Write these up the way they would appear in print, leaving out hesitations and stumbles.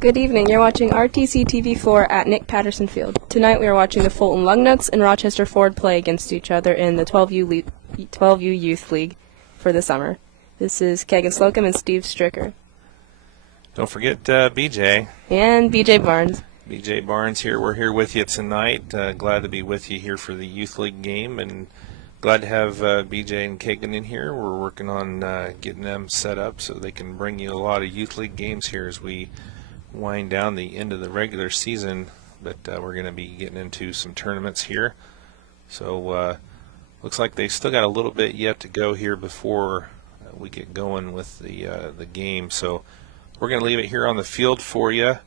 Good evening. You're watching RTC TV4 at Nick Patterson Field. Tonight we are watching the Fulton Lugnuts and Rochester Ford play against each other in the 12U Youth League for the summer. This is Kagan Slocum and Steve Stricker. Don't forget BJ. And BJ Barnes. BJ Barnes here. We're here with you tonight. Glad to be with you here for the Youth League game, and glad to have BJ and Kagan in here. We're working on getting them set up so they can bring you a lot of Youth League games here as we wind down the end of the regular season, but we're going to be getting into some tournaments here. So looks like they still got a little bit yet to go here before we get going with the game. So we're going to leave it here on the field for you,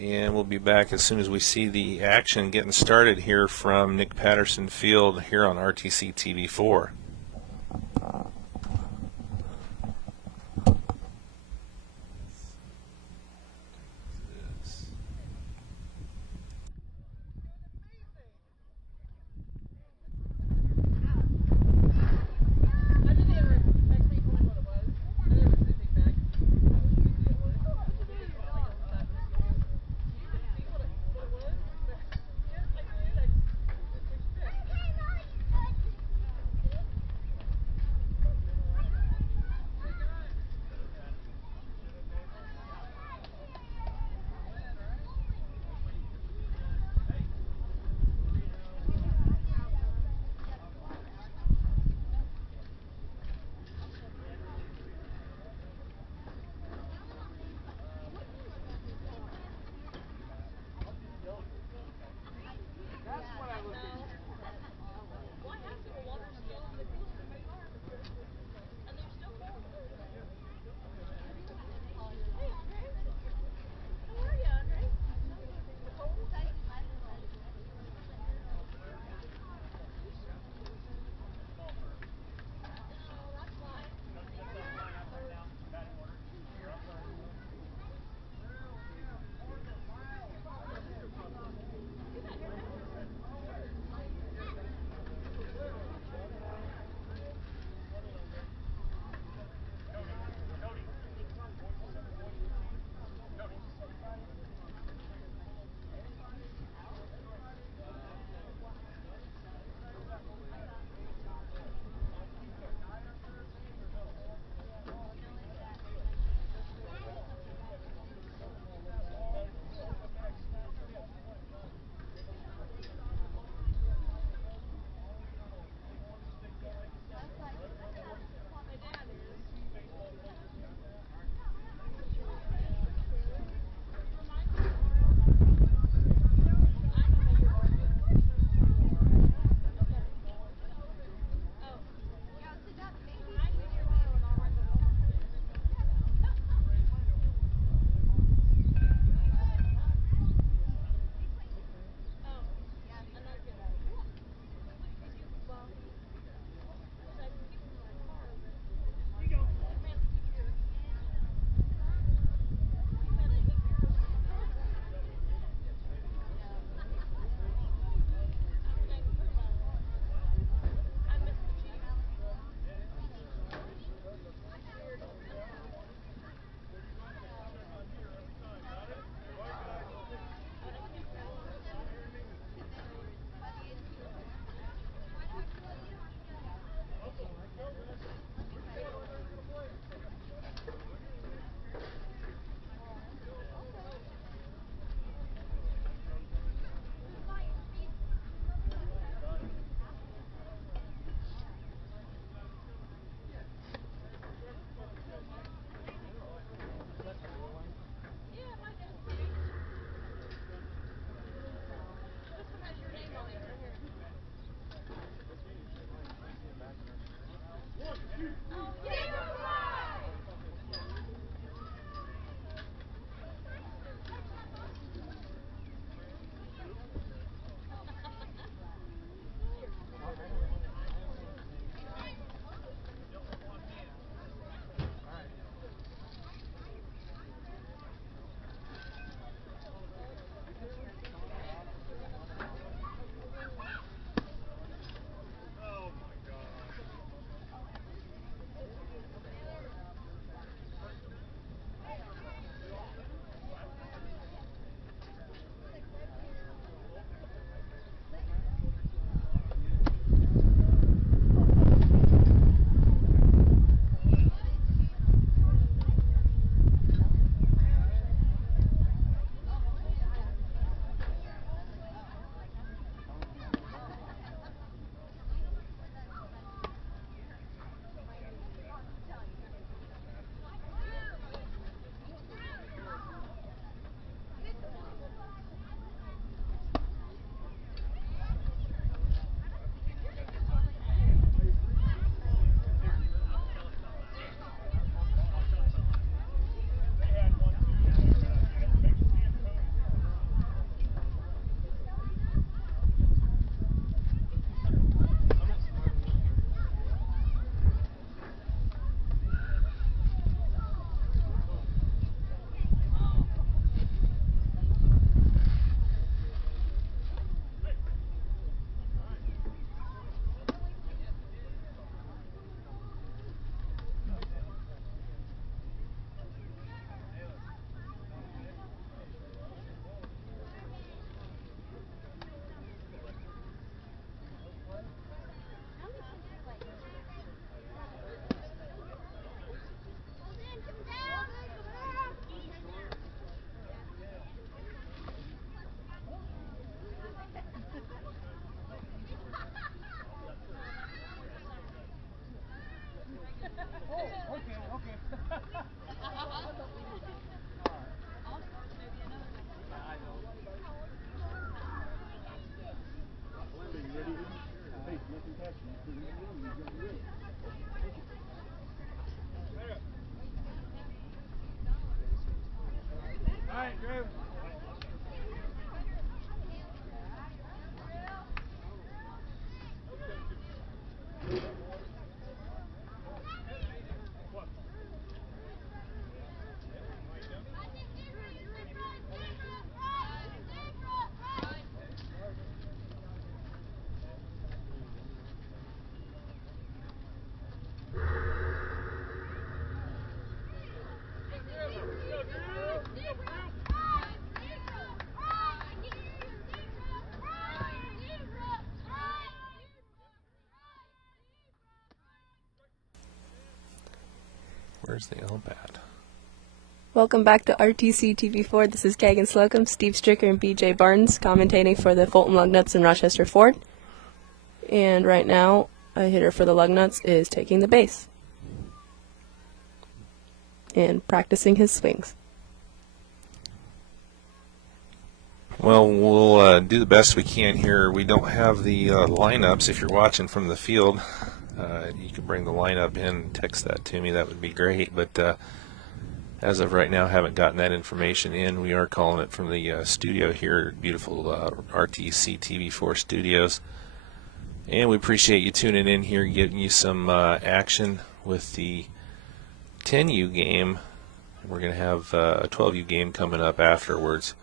and we'll be back as soon as we see the action getting started here from Nick Patterson Field here on RTC TV4. Where's the ump at? Welcome back to RTC TV4. This is Kagan Slocum, Steve Stricker, and BJ Barnes commentating for the Fulton Lugnuts and Rochester Ford. And right now, a hitter for the Lugnuts is taking the base and practicing his swings. Well, we'll do the best we can here. We don't have the lineups. If you're watching from the field, you can bring the lineup in, text that to me. That would be great. But as of right now, haven't gotten that information in. We are calling it from the studio here, beautiful RTC TV4 studios. And we appreciate you tuning in here, getting you some action with the 10U game. We're going to have a 12U game coming up afterwards.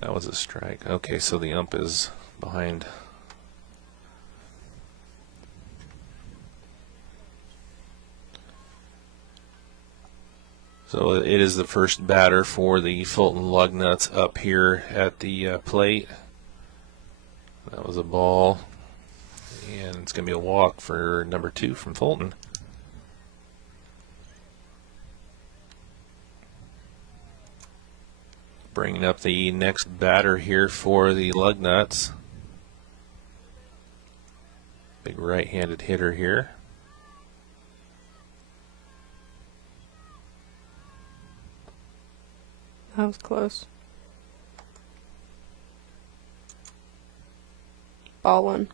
That was a strike. Okay, so the ump is behind. So it is the first batter for the Fulton Lugnuts up here at the plate. That was a ball, and it's going to be a walk for number 2 from Fulton. Bringing up the next batter here for the Lugnuts. Big right-handed hitter here. That was close. Ball 1.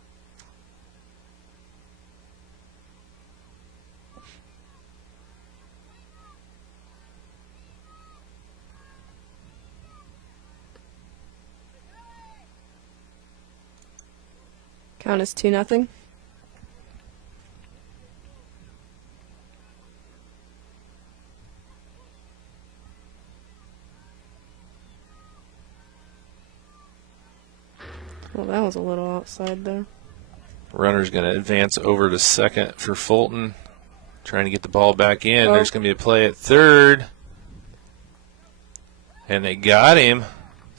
Count is 2-0. Well, that was a little outside there. Runner's going to advance over to second for Fulton, trying to get the ball back in. There's going to be a play at third, and they got him.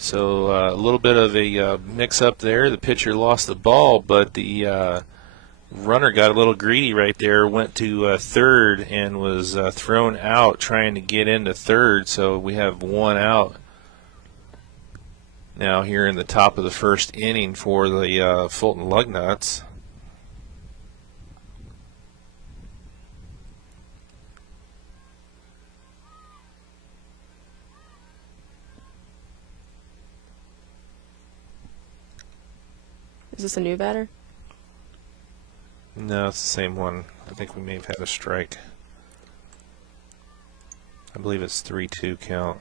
So a little bit of a mix-up there. The pitcher lost the ball, but the runner got a little greedy right there, went to third and was thrown out trying to get into third. So we have 1 out now here in the top of the first inning for the Fulton Lugnuts. Is this a new batter? No, it's the same one. I think we may have had a strike. I believe it's 3-2 count.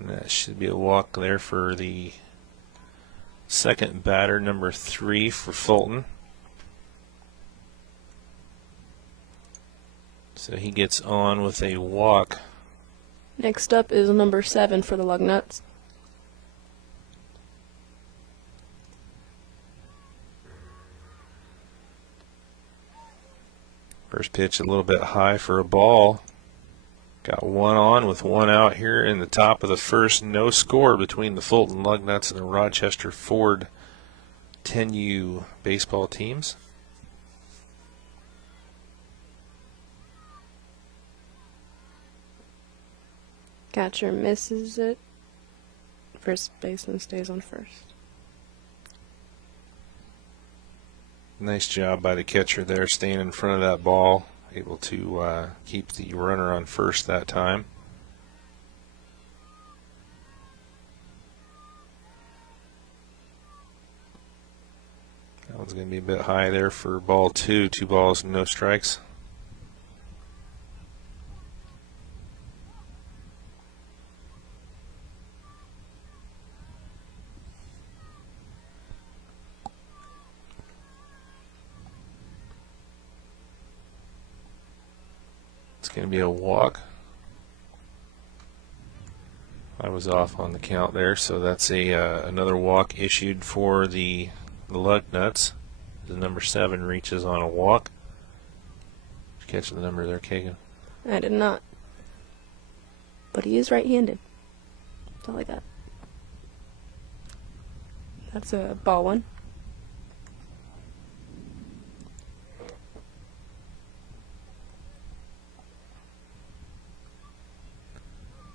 And that should be a walk there for the second batter, number 3 for Fulton. So he gets on with a walk. Next up is number 7 for the Lugnuts. First pitch a little bit high for a ball. Got 1 on with 1 out here in the top of the first. No score between the Fulton Lugnuts and the Rochester Ford 10U baseball teams. Catcher misses it. First baseman stays on first. Nice job by the catcher there, staying in front of that ball. able to keep the runner on first that time. That one's going to be a bit high there for ball two. 2 balls, no strikes. It's going to be a walk. I was off on the count there, so that's another walk issued for the Lugnuts. The number 7 reaches on a walk. Did you catch the number there, Kagan? I did not. But he is right-handed. That's all I got. That's a ball 1.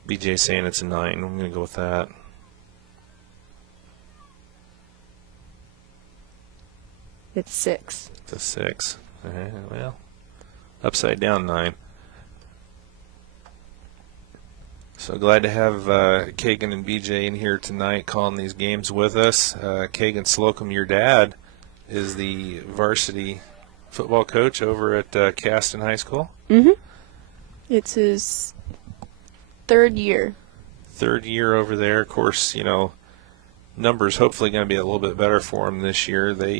BJ saying it's a 9. I'm going to go with that. It's 6. It's a 6. Well, upside down 9. So glad to have Kagan and BJ in here tonight calling these games with us. Kagan Slocum, your dad, is the varsity football coach over at Caston High School. Mm-hmm. It's his 3rd year. 3rd year over there. Of course, you know, numbers hopefully going to be a little bit better for them this year. They,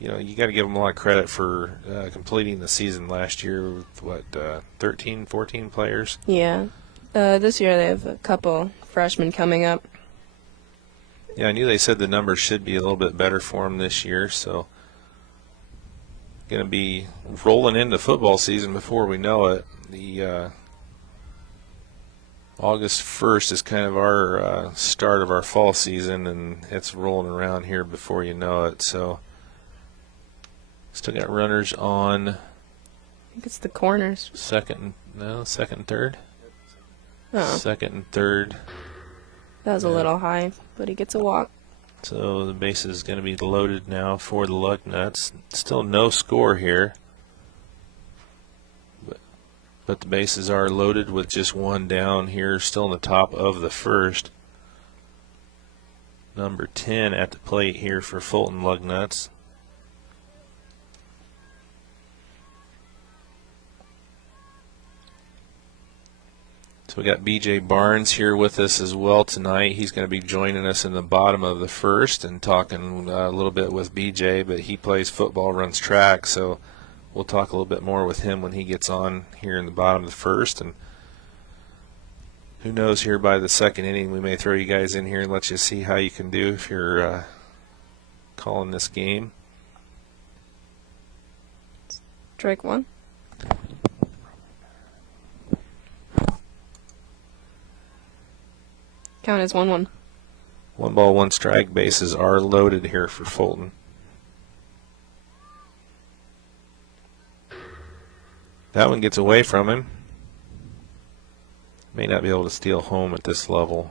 you know, you got to give them a lot of credit for completing the season last year with, what, 13, 14 players? Yeah. This year they have a couple freshmen coming up. Yeah, I knew they said the numbers should be a little bit better for them this year, so going to be rolling into football season before we know it. The August 1st is kind of our start of our fall season, and it's rolling around here before you know it. So still got runners on. I think it's the corners. Second and third. Oh. Second and third. That was a little high, but he gets a walk. So the base is going to be loaded now for the Lugnuts. Still no score here. But the bases are loaded with just 1 down here, still in the top of the first. Number 10 at the plate here for Fulton Lugnuts. So we got BJ Barnes here with us as well tonight. He's going to be joining us in the bottom of the first and talking a little bit with BJ, but he plays football, runs track, so we'll talk a little bit more with him when he gets on here in the bottom of the first. And who knows, here by the 2nd inning, we may throw you guys in here and let you see how you can do if you're calling this game. Strike 1. Count as 1-1. 1 ball, 1 strike. Bases are loaded here for Fulton. That one gets away from him. May not be able to steal home at this level.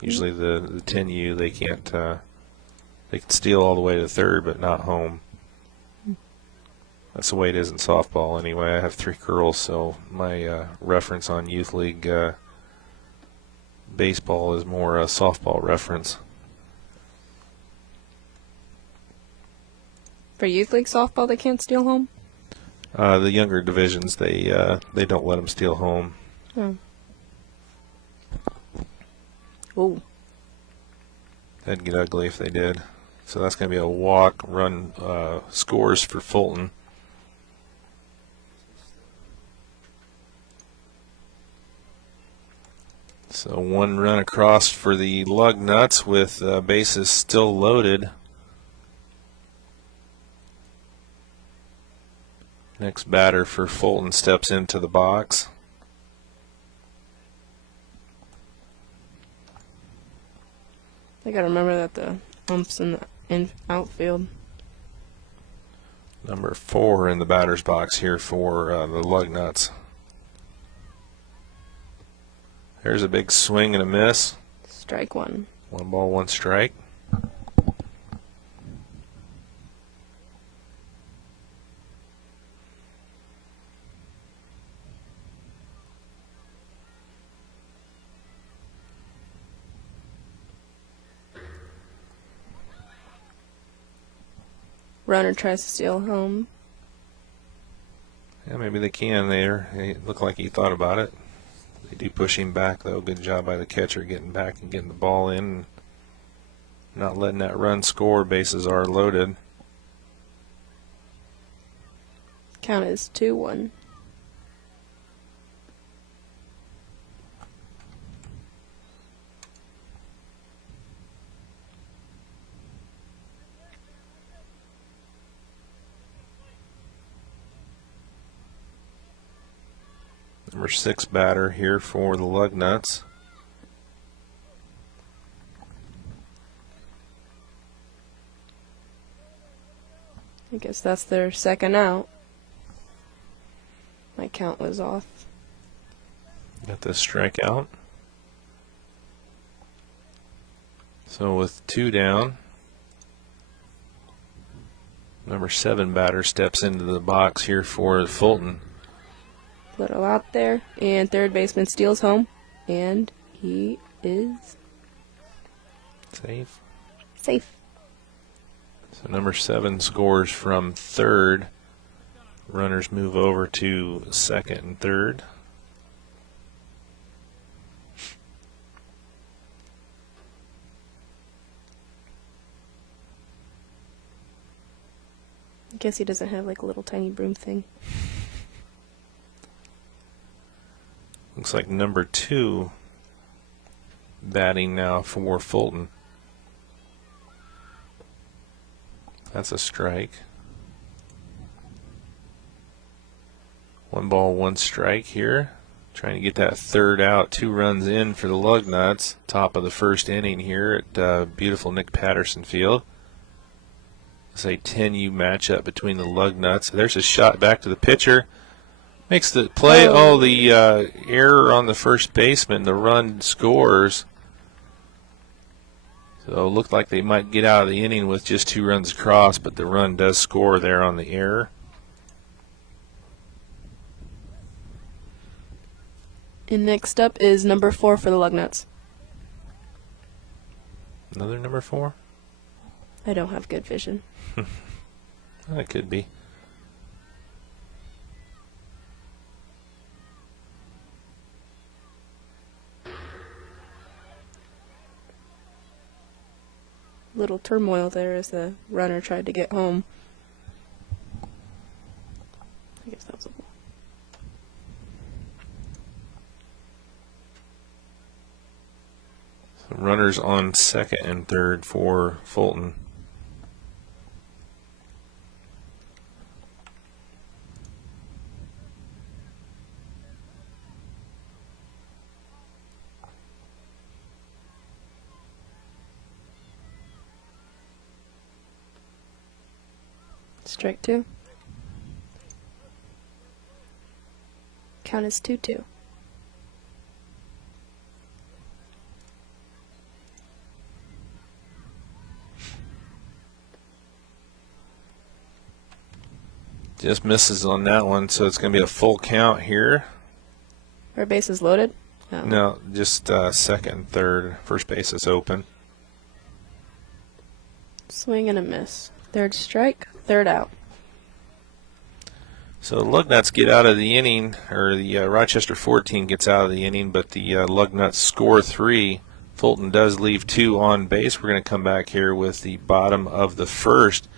Usually the 10U, they can't. They can steal all the way to third, but not home. That's the way it is in softball anyway. I have 3 girls, so my reference on youth league baseball is more a softball reference. For youth league softball, they can't steal home? The younger divisions, they don't let them steal home. Oh. Ooh. That'd get ugly if they did. So that's going to be a walk. Run scores for Fulton. So 1 run across for the Lugnuts with bases still loaded. Next batter for Fulton steps into the box. I gotta remember that the ump's in the outfield. Number 4 in the batter's box here for the Lugnuts. There's a big swing and a miss. Strike 1. 1 ball, 1 strike. Runner tries to steal home. Yeah, maybe they can there. It looked like he thought about it. They do push him back, though. Good job by the catcher getting back and getting the ball in and not letting that run score. Bases are loaded. Count is 2-1. Number 6 batter here for the Lugnuts. I guess that's their second out. My count was off. Got the strikeout. So with 2 down, number 7 batter steps into the box here for Fulton. Little out there, and third baseman steals home, and he is Safe. safe. So number 7 scores from third. Runners move over to second and third. I guess he doesn't have like a little tiny broom thing. Looks like number 2 batting now for Fulton. That's a strike. 1 ball, 1 strike here. Trying to get that third out. 2 runs in for the Lugnuts. Top of the first inning here at beautiful Nick Patterson Field. It's a 10U matchup between the Lugnuts. There's a shot back to the pitcher. Makes the play. Oh, the error on the first baseman. The run scores. So it looked like they might get out of the inning with just 2 runs across, but the run does score there on the error. And next up is number 4 for the Lugnuts. Another number 4? I don't have good vision. That could be. Little turmoil there as the runner tried to get home. I guess that was a ball. So runners on second and third for Fulton. Strike 2. Count is 2-2. Just misses on that one, so it's going to be a full count here. Our base is loaded? No, just second and third. First base is open. Swing and a miss. Third strike, third out. So the Lugnuts get out of the inning, or the Rochester Ford team gets out of the inning, but the Lugnuts score 3. Fulton does leave 2 on base. We're going to come back here with the bottom of the first.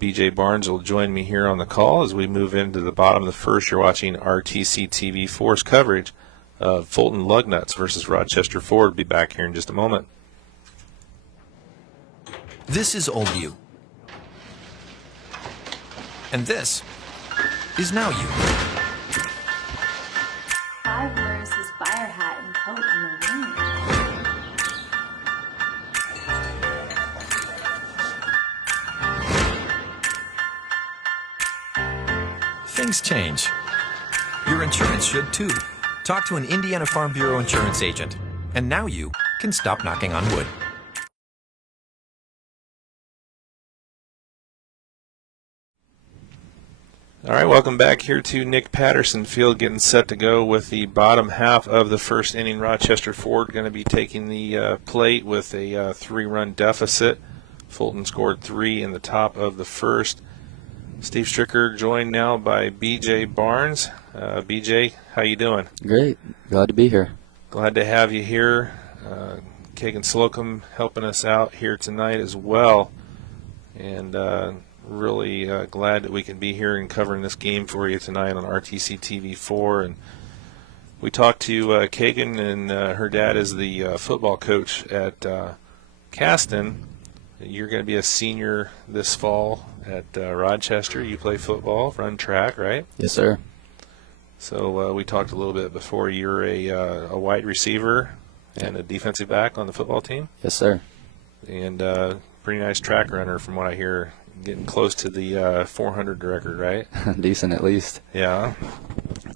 BJ Barnes will join me here on the call as we move into the bottom of the first. You're watching RTC TV 4's coverage of Fulton Lugnuts versus Rochester Ford. Be back here in just a moment. This is old you. And this is now you. 5 wears his fire hat and coat in the wind. Things change. Your insurance should too. Talk to an Indiana Farm Bureau insurance agent. And now you can stop knocking on wood. All right, welcome back here to Nick Patterson Field, getting set to go with the bottom half of the first inning. Rochester Ford going to be taking the plate with a 3-run deficit. Fulton scored 3 in the top of the first. Steve Stricker joined now by B.J. Barnes. B.J., how you doing? Great. Glad to be here. Glad to have you here. Kagan Slocum helping us out here tonight as well. And really glad that we can be here and covering this game for you tonight on RTC TV4. And we talked to Kagan, and her dad is the football coach at Caston. You're going to be a senior this fall at Rochester. You play football, run track, right? Yes, sir. So we talked a little bit before. You're a wide receiver and a defensive back on the football team? Yes, sir. And pretty nice track runner from what I hear, getting close to the 400 record, right? Decent at least. Yeah.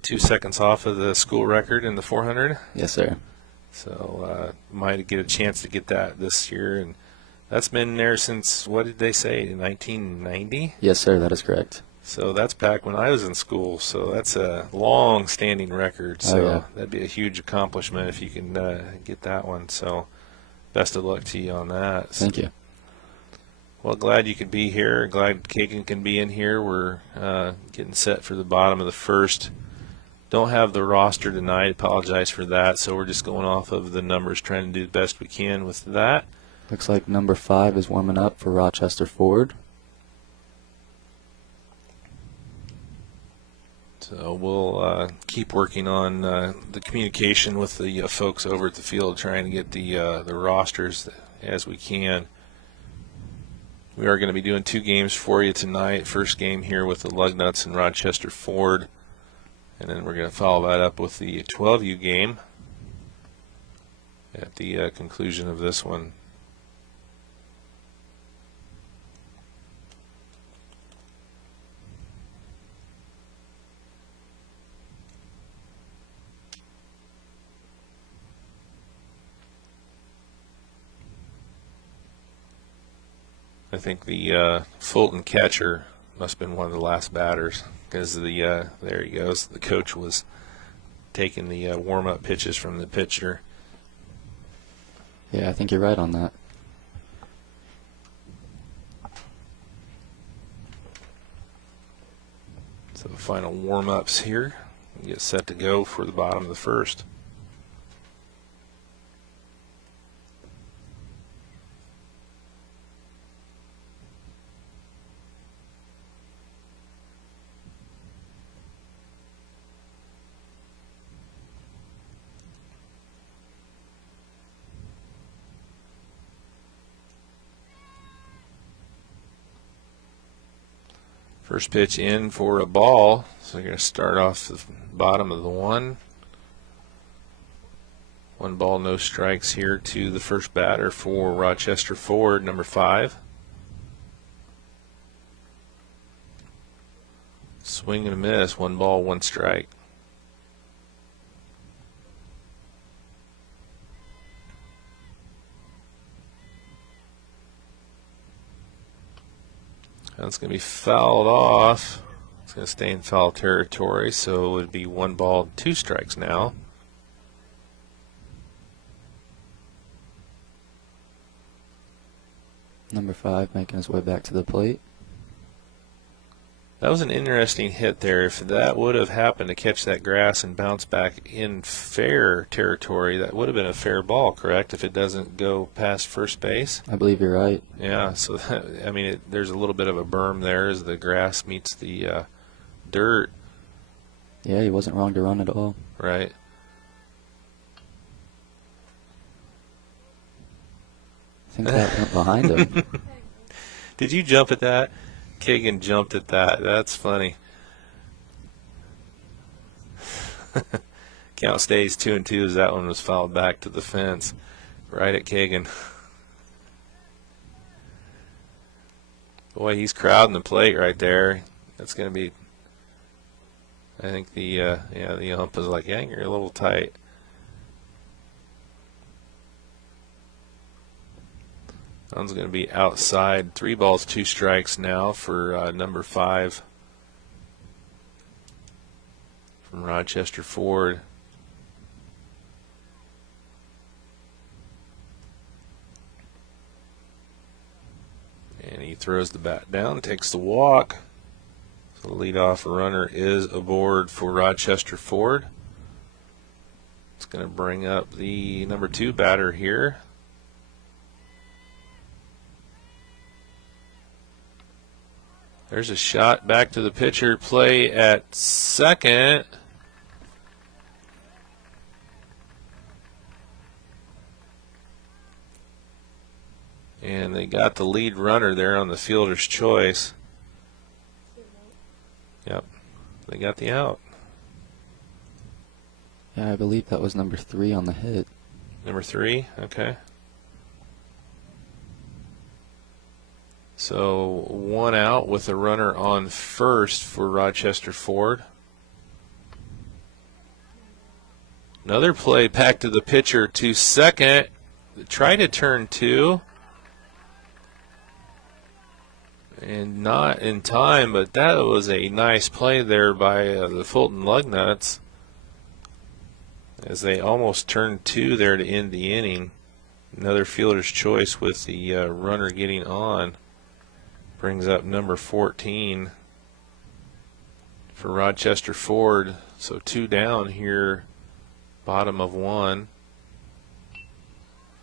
2 seconds off of the school record in the 400. Yes, sir. So might get a chance to get that this year. And that's been there since, what did they say, 1990? Yes, sir. That is correct. So that's back when I was in school. So that's a long-standing record. So yeah. That'd be a huge accomplishment if you can get that one. So best of luck to you on that. Thank you. Well, glad you could be here. Glad Kagan can be in here. We're getting set for the bottom of the first. Don't have the roster tonight. Apologize for that. So we're just going off of the numbers, trying to do the best we can with that. Looks like number 5 is warming up for Rochester Ford. So we'll keep working on the communication with the folks over at the field, trying to get the rosters as we can. We are going to be doing 2 games for you tonight. First game here with the Lugnuts and Rochester Ford. And then we're going to follow that up with the 12U game at the conclusion of this one. I think the Fulton catcher must have been one of the last batters, because there he goes. The coach was taking the warm-up pitches from the pitcher. Yeah, I think you're right on that. So the final warm-ups here. We get set to go for the bottom of the first. First pitch in for a ball, so you're going to start off the bottom of the one. 1 ball, no strikes here to the first batter for Rochester Ford, number 5. Swing and a miss, 1 ball, 1 strike. That's going to be fouled off. It's going to stay in foul territory, so it would be 1 ball, 2 strikes now. Number 5 making his way back to the plate. That was an interesting hit there. If that would have happened to catch that grass and bounce back in fair territory, that would have been a fair ball, correct? If it doesn't go past first base. I believe you're right. Yeah, so that, I mean, there's a little bit of a berm there as the grass meets the dirt. Yeah, he wasn't wrong to run at all. Right. I think that went behind him. Did you jump at that? Kagan jumped at that. That's funny. Count stays 2-2 as that one was fouled back to the fence. Right at Kagan. Boy, he's crowding the plate right there. That's going to be, I think the ump is like, yeah, you're a little tight. That one's going to be outside. 3 balls, 2 strikes now for number 5 from Rochester Ford. throws the bat down, takes the walk. So the leadoff runner is aboard for Rochester Ford. It's going to bring up the number 2 batter here. There's a shot back to the pitcher. Play at second. And they got the lead runner there on the fielder's choice. Yep, they got the out. Yeah, I believe that was number 3 on the hit. Number 3, okay. So 1 out with a runner on first for Rochester Ford. Another play back to the pitcher to second. Try to turn 2. And not in time, but that was a nice play there by the Fulton Lugnuts, as they almost turned 2 there to end the inning. Another fielder's choice with the runner getting on. Brings up number 14 for Rochester Ford. So 2 down here, bottom of 1.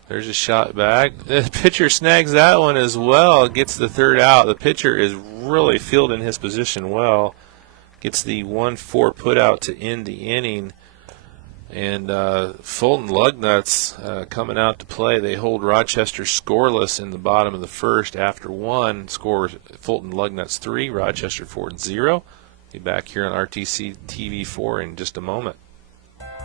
There's a shot back. The pitcher snags that one as well, gets the 3rd out. The pitcher is really fielding his position well. Gets the 1-4 put out to end the inning. And Fulton Lugnuts coming out to play. They hold Rochester scoreless in the bottom of the first after 1. Score Fulton Lugnuts 3, Rochester Ford 0. Be back here on RTC TV 4 in just a moment.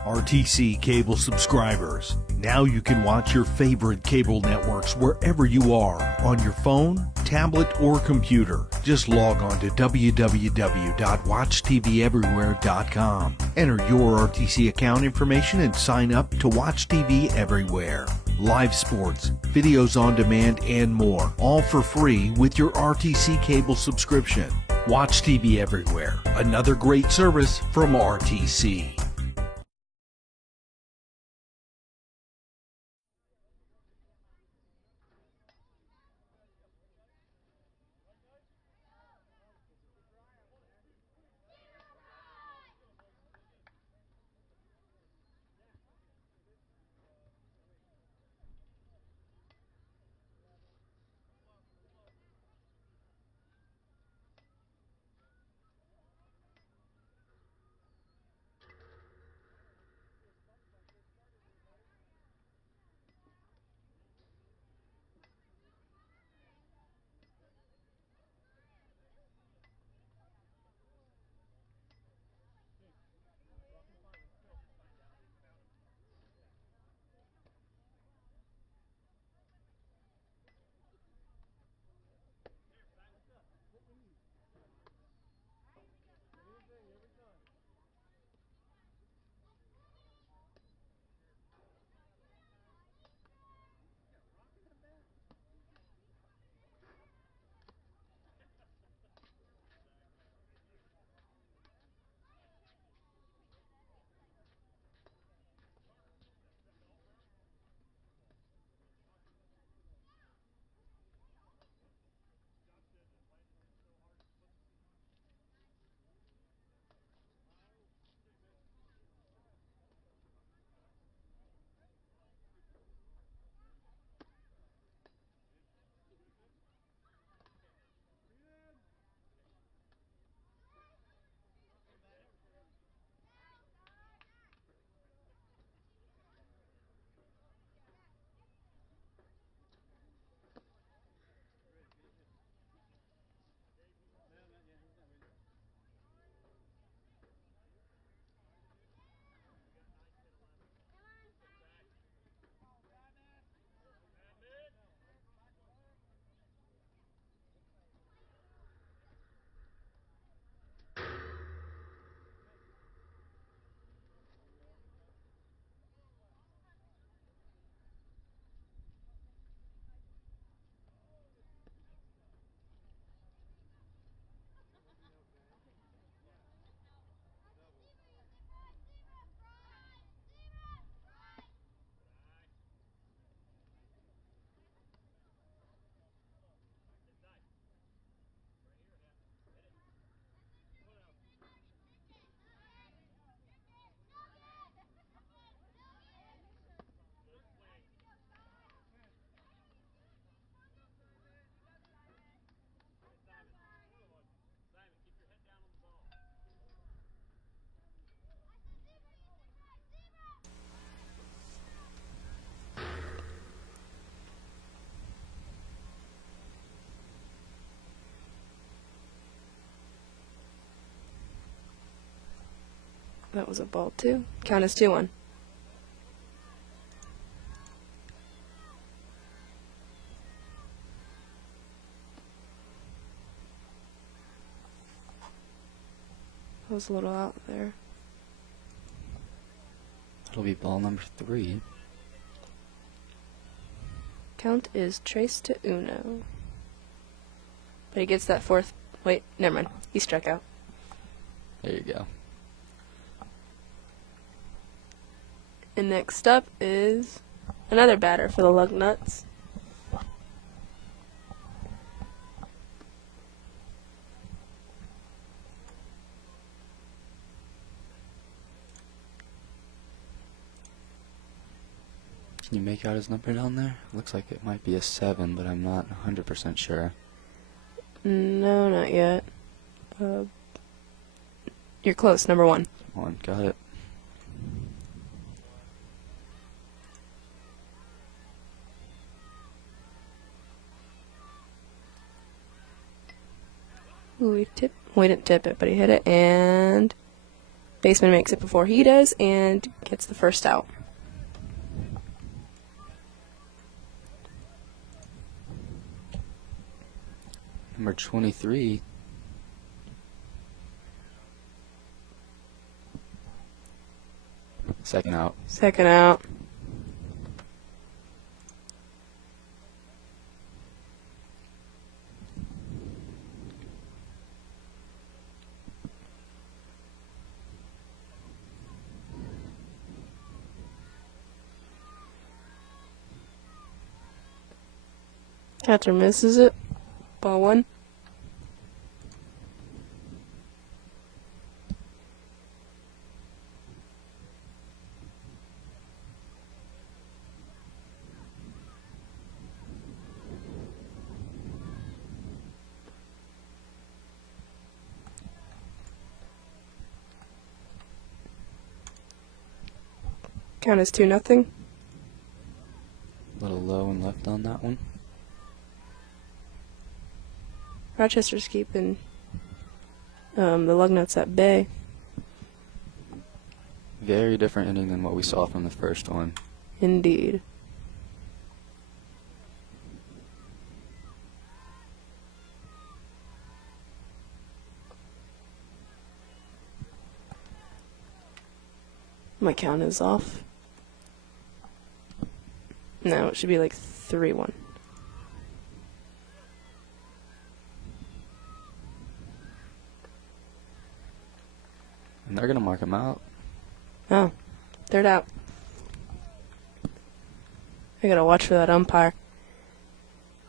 RTC cable subscribers, now you can watch your favorite cable networks wherever you are, on your phone, tablet, or computer. Just log on to www.watchtveverywhere.com. Enter your RTC account information and sign up to watch TV everywhere. Live sports, videos on demand, and more, all for free with your RTC cable subscription. Watch TV everywhere, another great service from RTC. That was a ball, too. Count is 2-1. That was a little out there. It'll be ball number 3. Count is trace to uno. But he gets that fourth. Wait, never mind. He struck out. There you go. And next up is another batter for the Lugnuts. Can you make out his number down there? Looks like it might be a 7, but I'm not 100% sure. No, not yet. You're close, number 1. 1, got it. Ooh, we didn't tip it, but he hit it, and baseman makes it before he does, and gets the first out. Number 23. Second out. Second out. Catcher misses it. Ball 1. Count is 2-0. A little low and left on that one. Rochester's keeping the Lugnuts at bay. Very different inning than what we saw from the first one. Indeed. My count is off. No, it should be like 3-1. And they're going to mark him out. Oh, third out. I gotta watch for that umpire.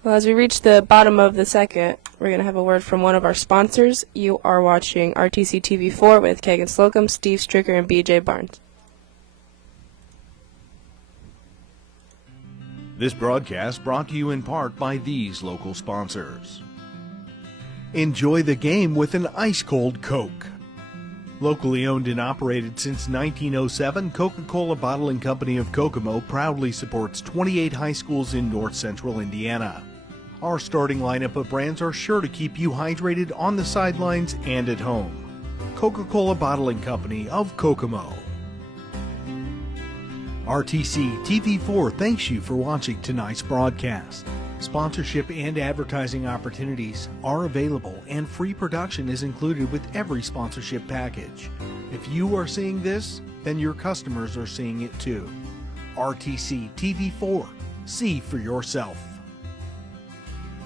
Well, as we reach the bottom of the second, we're gonna have a word from one of our sponsors. You are watching RTC TV4 with Kagan Slocum, Steve Stricker, and BJ Barnes. This broadcast brought to you in part by these local sponsors. Enjoy the game with an ice-cold Coke. Locally owned and operated since 1907, Coca-Cola Bottling Company of Kokomo proudly supports 28 high schools in north central Indiana. Our starting lineup of brands are sure to keep you hydrated on the sidelines and at home. Coca-Cola Bottling Company of Kokomo. RTC TV4 thanks you for watching tonight's broadcast. Sponsorship and advertising opportunities are available, and free production is included with every sponsorship package. If you are seeing this, then your customers are seeing it too. RTC TV4. See for yourself.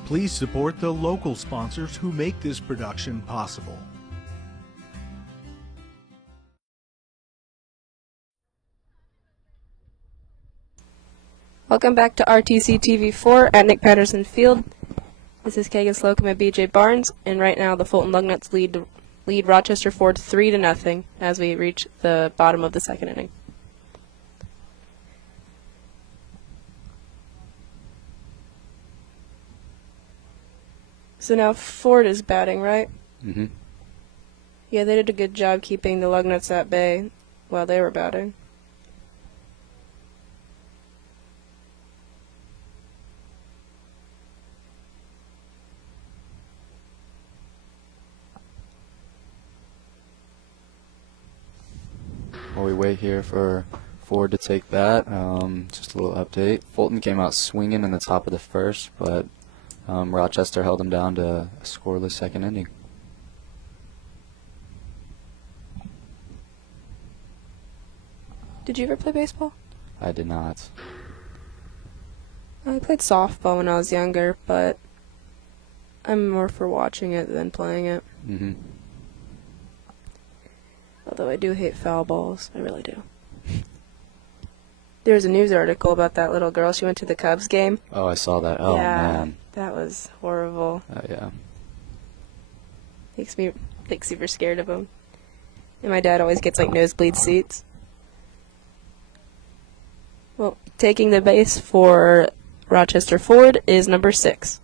Please support the local sponsors who make this production possible. Welcome back to RTC TV4 at Nick Patterson Field. This is Kagan Slocum and BJ Barnes, and right now the Fulton Lugnuts lead Rochester Ford 3-0 as we reach the bottom of the second inning. So now Ford is batting, right? Mm-hmm. Yeah, they did a good job keeping the Lugnuts at bay while they were batting. while we wait here for Ford to take bat, just a little update. Fulton came out swinging in the top of the first, but Rochester held him down to a scoreless second inning. Did you ever play baseball? I did not. I played softball when I was younger, but I'm more for watching it than playing it. Mm-hmm. Although I do hate foul balls. I really do. There was a news article about that little girl. She went to the Cubs game. Oh, I saw that. Oh, yeah, man. That was horrible. Yeah. Makes me super scared of them. And my dad always gets like nosebleed seats. Well, taking the base for Rochester Ford is number 6.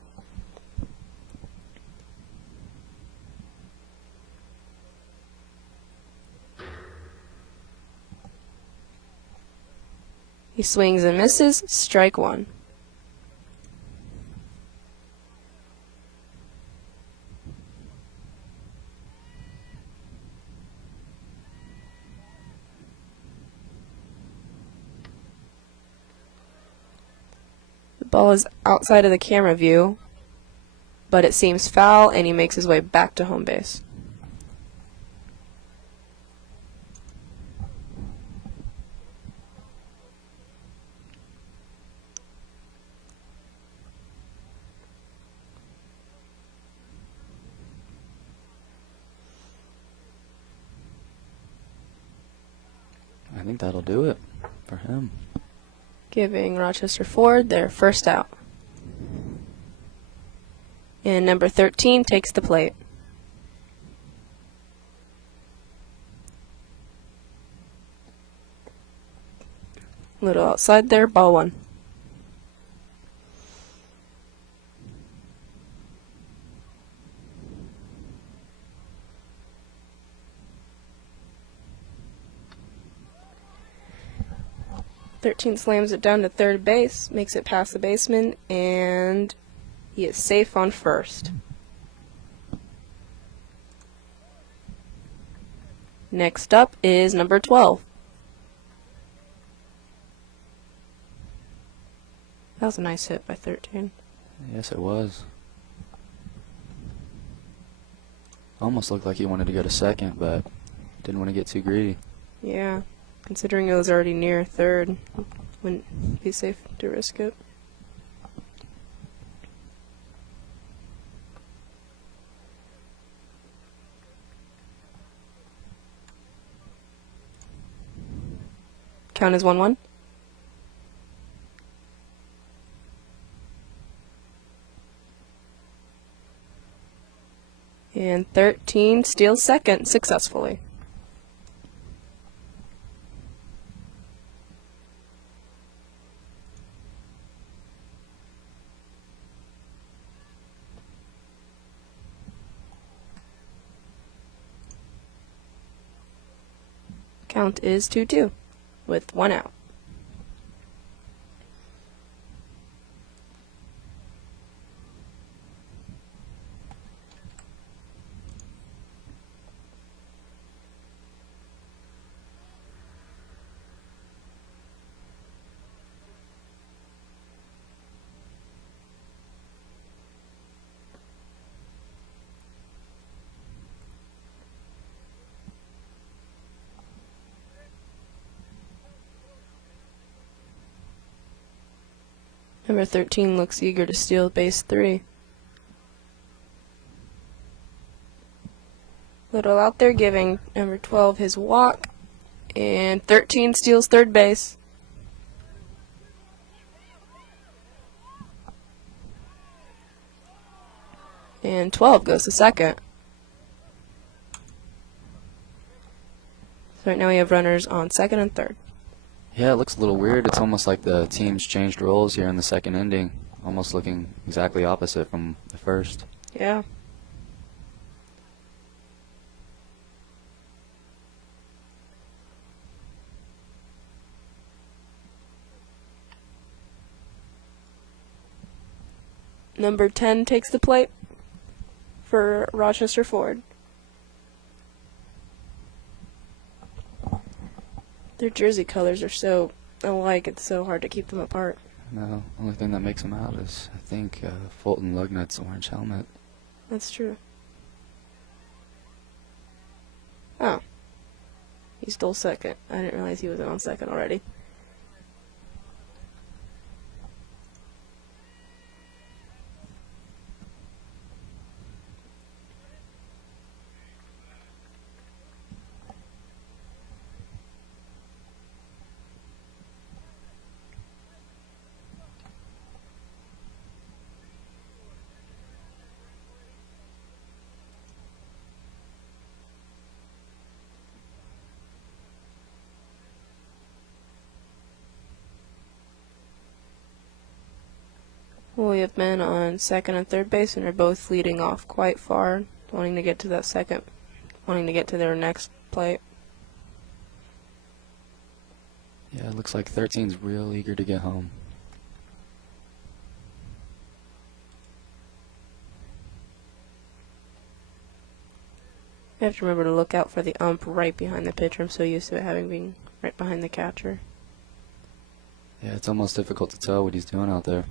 He swings and misses, strike 1. The ball is outside of the camera view, but it seems foul, and he makes his way back to home base. I think that'll do it for him. Giving Rochester Ford their first out. And number 13 takes the plate. Little outside there, ball 1. Slams it down to third base, makes it past the baseman, and he is safe on first. Next up is number 12. That was a nice hit by 13. Yes, it was. Almost looked like he wanted to go to second, but didn't want to get too greedy. Yeah, considering it was already near third, wouldn't be safe to risk it. Count as 1-1. And 13 steals second successfully. Count is 2-2 with 1 out. Number 13 looks eager to steal base 3. Little out there giving number 12 his walk. And 13 steals third base. And 12 goes to second. So right now we have runners on second and third. Yeah, it looks a little weird. It's almost like the teams changed roles here in the second inning. Almost looking exactly opposite from the first. Yeah. Number 10 takes the plate for Rochester Ford. Their jersey colors are so alike, it's so hard to keep them apart. No, only thing that makes them out is, I think, Fulton Lugnut's orange helmet. That's true. Oh. He stole second. I didn't realize he was on second already. Well, we have men on second and third base, and they're both leading off quite far, wanting to get to that second, wanting to get to their next plate. Yeah, it looks like 13's real eager to get home. You have to remember to look out for the ump right behind the pitcher. I'm so used to it having been right behind the catcher. Yeah, it's almost difficult to tell what he's doing out there.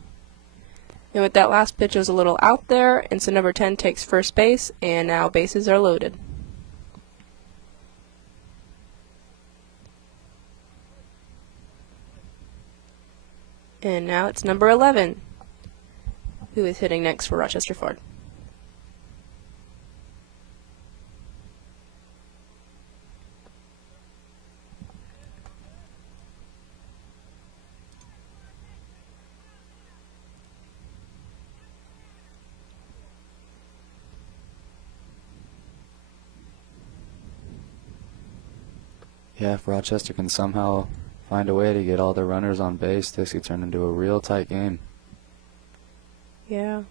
And with that last pitch, it was a little out there, and so number 10 takes first base, and now bases are loaded. And now it's number 11, who is hitting next for Rochester Ford. Yeah, if Rochester can somehow find a way to get all their runners on base, this could turn into a real tight game. Yeah.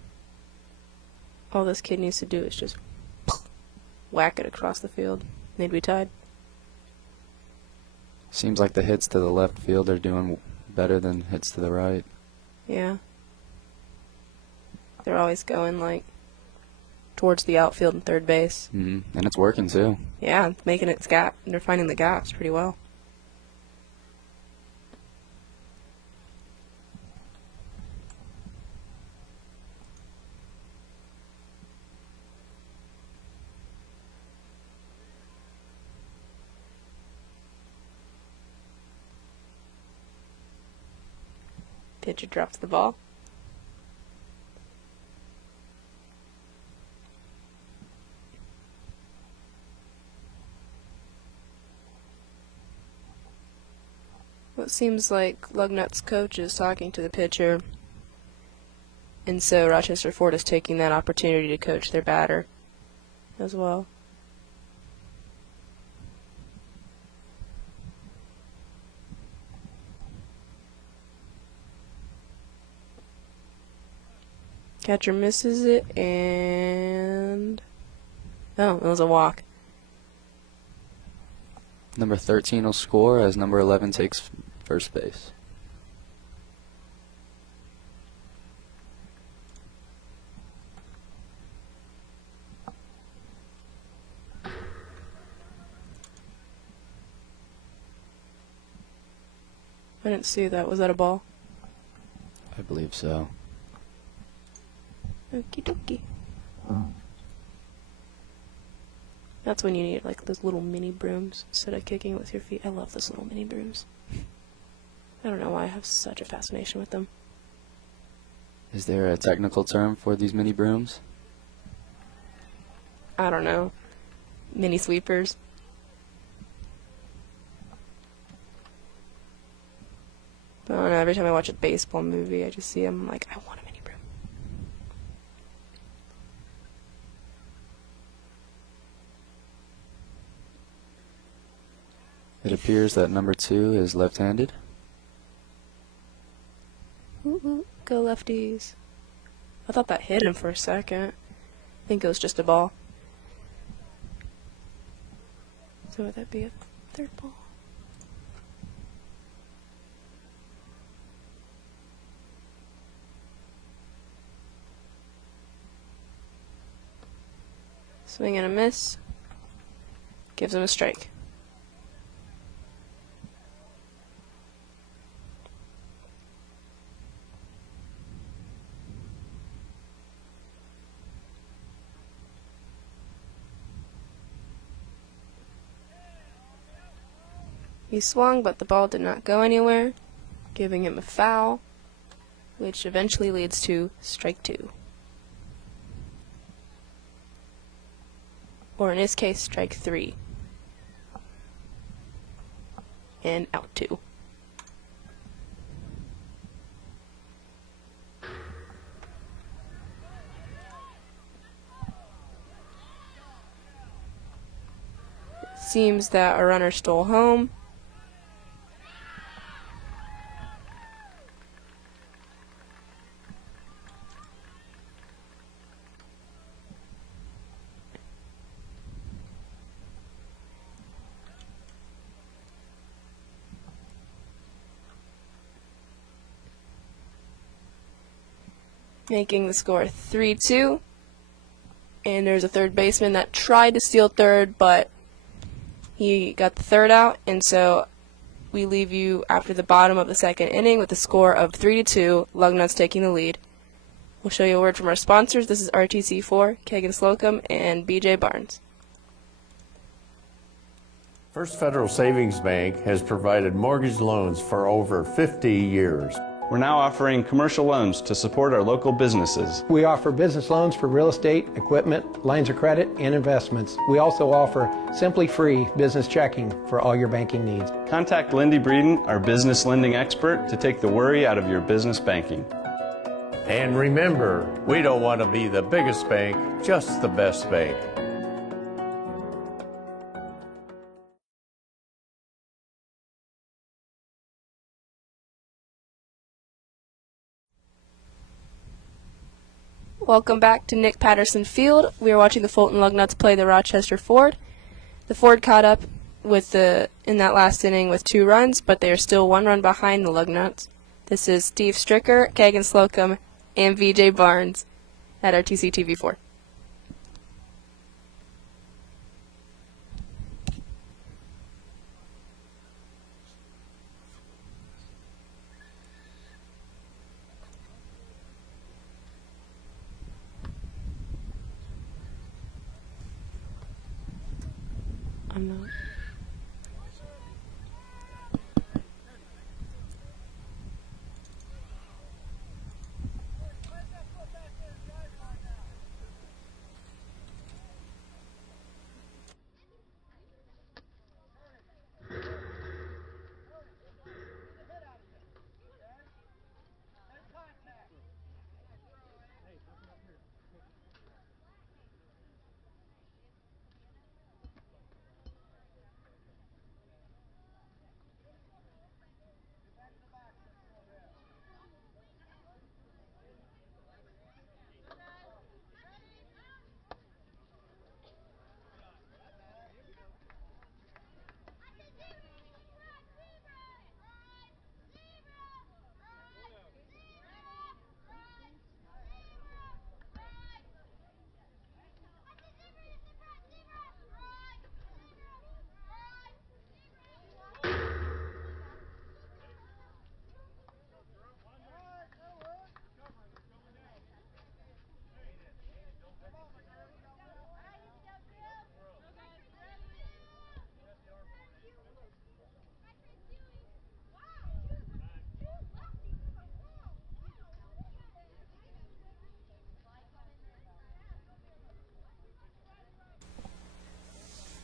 All this kid needs to do is just whack it across the field. They'd be tied. Seems like the hits to the left field are doing better than hits to the right. Yeah. They're always going, like, towards the outfield and third base. And it's working, too. Yeah, making its gap. They're finding the gaps pretty well. Pitcher drops the ball. Well, it seems like Lugnut's coach is talking to the pitcher, and so Rochester Ford is taking that opportunity to coach their batter as well. Catcher misses it, and oh, it was a walk. Number 13 will score as number 11 takes first base. I didn't see that. Was that a ball? I believe so. Okie dokie. That's when you need like those little mini brooms instead of kicking it with your feet. I love those little mini brooms. I don't know why I have such a fascination with them. Is there a technical term for these mini brooms? I don't know. Mini sweepers. But I don't know, every time I watch a baseball movie, I just see them, I'm like, I want a mini broom. It appears that number 2 is left-handed. Ooh, ooh, go lefties. I thought that hit him for a second. I think it was just a ball. So would that be a third ball? Swing and a miss. Gives him a strike. He swung, but the ball did not go anywhere, giving him a foul, which eventually leads to strike 2. Or in this case, strike 3. And out 2. It seems that a runner stole home. Making the score 3-2. And there's a third baseman that tried to steal third, but he got the third out, and so we leave you after the bottom of the second inning with a score of 3-2, Lugnuts taking the lead. We'll show you a word from our sponsors. This is RTC4, Kagan Slocum, and BJ Barnes. First Federal Savings Bank has provided mortgage loans for over 50 years. We're now offering commercial loans to support our local businesses. We offer business loans for real estate, equipment, lines of credit, and investments. We also offer Simply Free business checking for all your banking needs. Contact Lindy Breeden, our business lending expert, to take the worry out of your business banking. And remember, we don't want to be the biggest bank, just the best bank. Welcome back to Nick Patterson Field. We are watching the Fulton Lugnuts play the Rochester Ford. The Ford caught up in that last inning with 2 runs, but they are still 1 run behind the Lugnuts. This is Steve Stricker, Kagan Slocum, and VJ Barnes at RTC TV4. I'm not.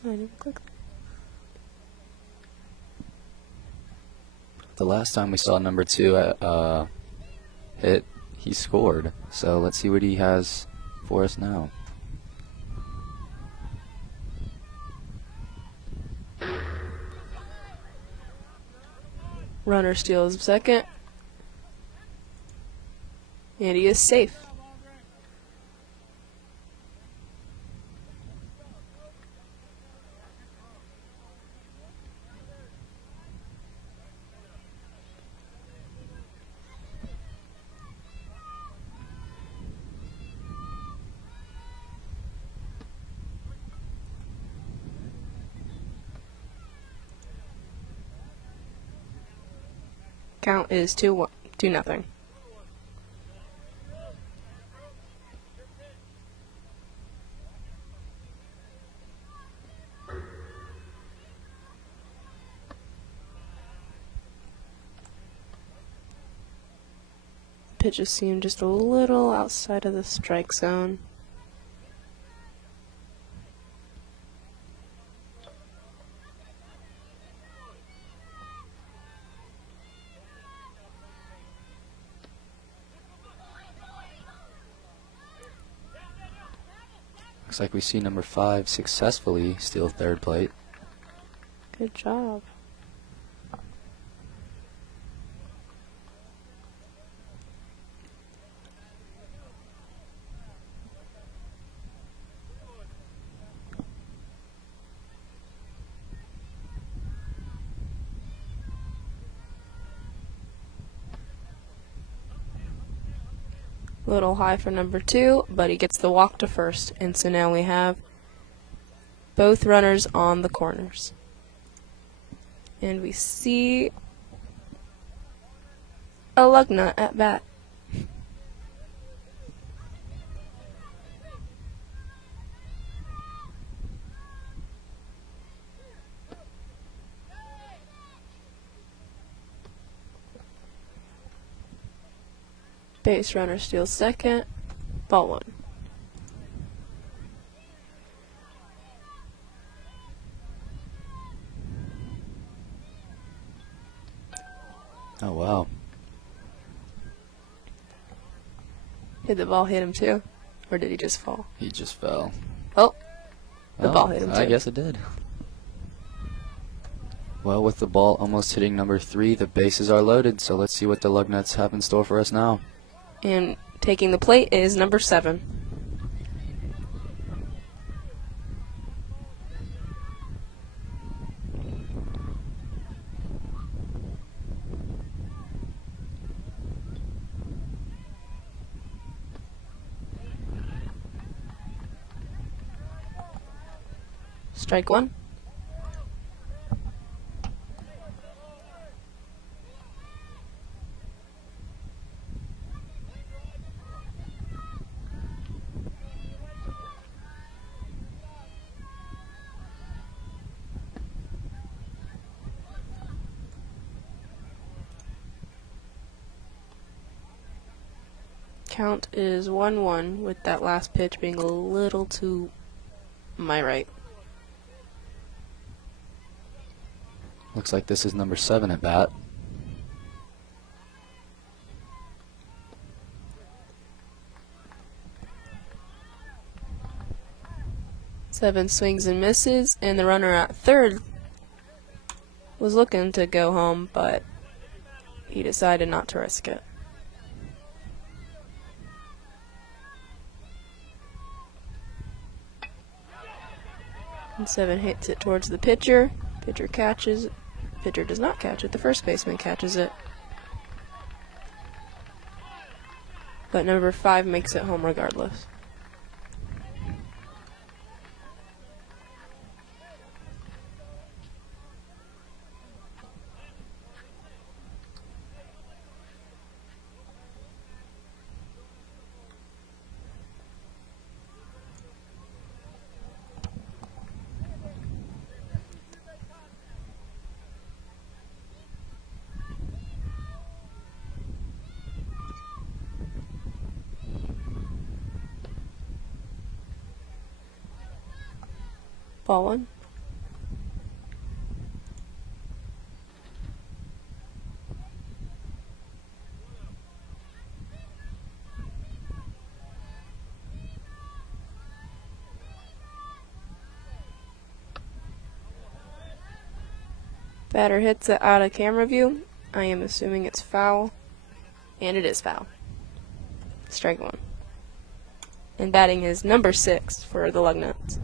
I didn't click. The last time we saw number 2 hit, he scored. So let's see what he has for us now. Runner steals second. And he is safe. Count is 2-0. pitches seem just a little outside of the strike zone. Looks like we see number 5 successfully steal third plate. Good job. Little high for number 2, but he gets the walk to first, and so now we have both runners on the corners. And we see a lug nut at bat. Base runner steals second, ball 1. Oh, wow. Did the ball hit him too? Or did he just fall? He just fell. Oh, the Well, ball hit him too. I guess it did. Well, with the ball almost hitting number 3, the bases are loaded, so let's see what the Lugnuts have in store for us now. And taking the plate is number 7. Strike 1. Count is 1-1 with that last pitch being a little to my right. Looks like this is number 7 at bat. Seven swings and misses, and the runner at third was looking to go home, but he decided not to risk it. And 7 hits it towards the pitcher. Pitcher catches. Pitcher does not catch it. The first baseman catches it. But number 5 makes it home regardless. Ball 1. Batter hits it out of camera view. I am assuming it's foul. And it is foul. Strike 1. And batting is number 6 for the Lugnuts.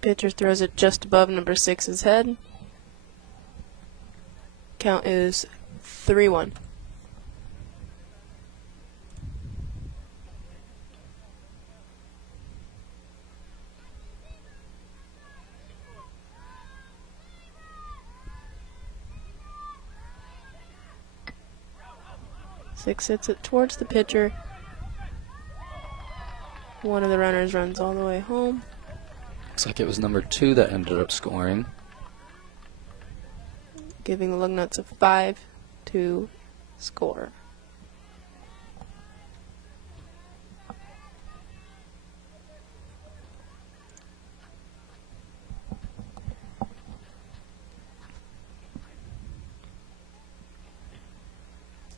Pitcher throws it just above number 6's head. Count is 3-1. 6 hits it towards the pitcher. One of the runners runs all the way home. Looks like it was number 2 that ended up scoring. Giving the Lugnuts a 5-2 score.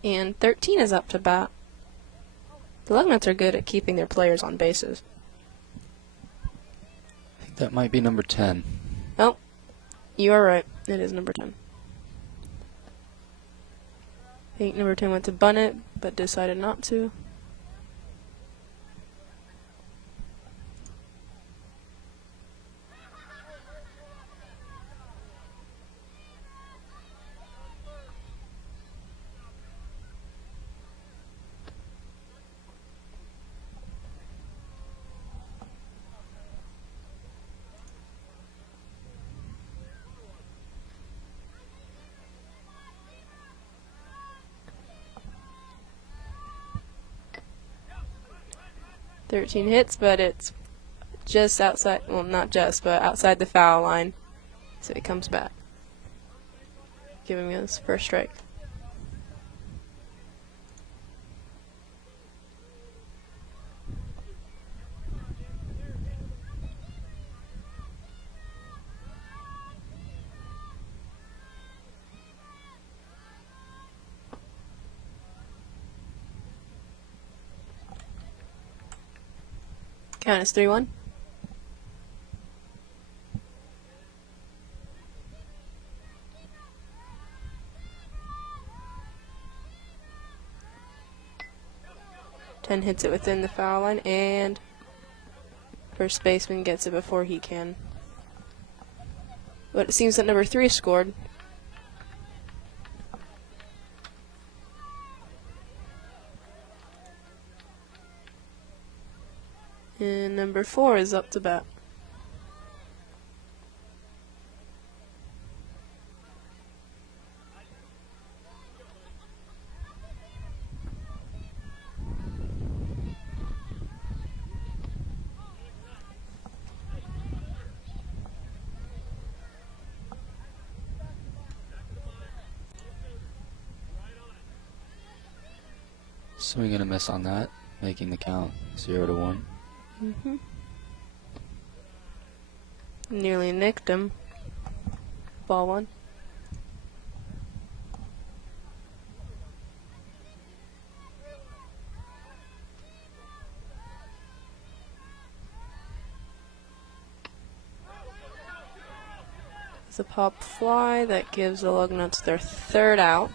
And 13 is up to bat. The Lugnuts are good at keeping their players on bases. I think that might be number 10. Oh, you are right. It is number 10. I think number 10 went to bunt it, but decided not to. "13 hits, but it's just outside, well, not just, but outside the foul line. So he comes back, giving me his first strike. Count is 3-1. Ten hits it within the foul line, and first baseman gets it before he can. But it seems that number 3 scored. And number 4 is up to bat. Swing and a miss on that, making the count 0-1. Nearly nicked him. Ball 1. It's a pop fly that gives the Lugnuts their 3rd out.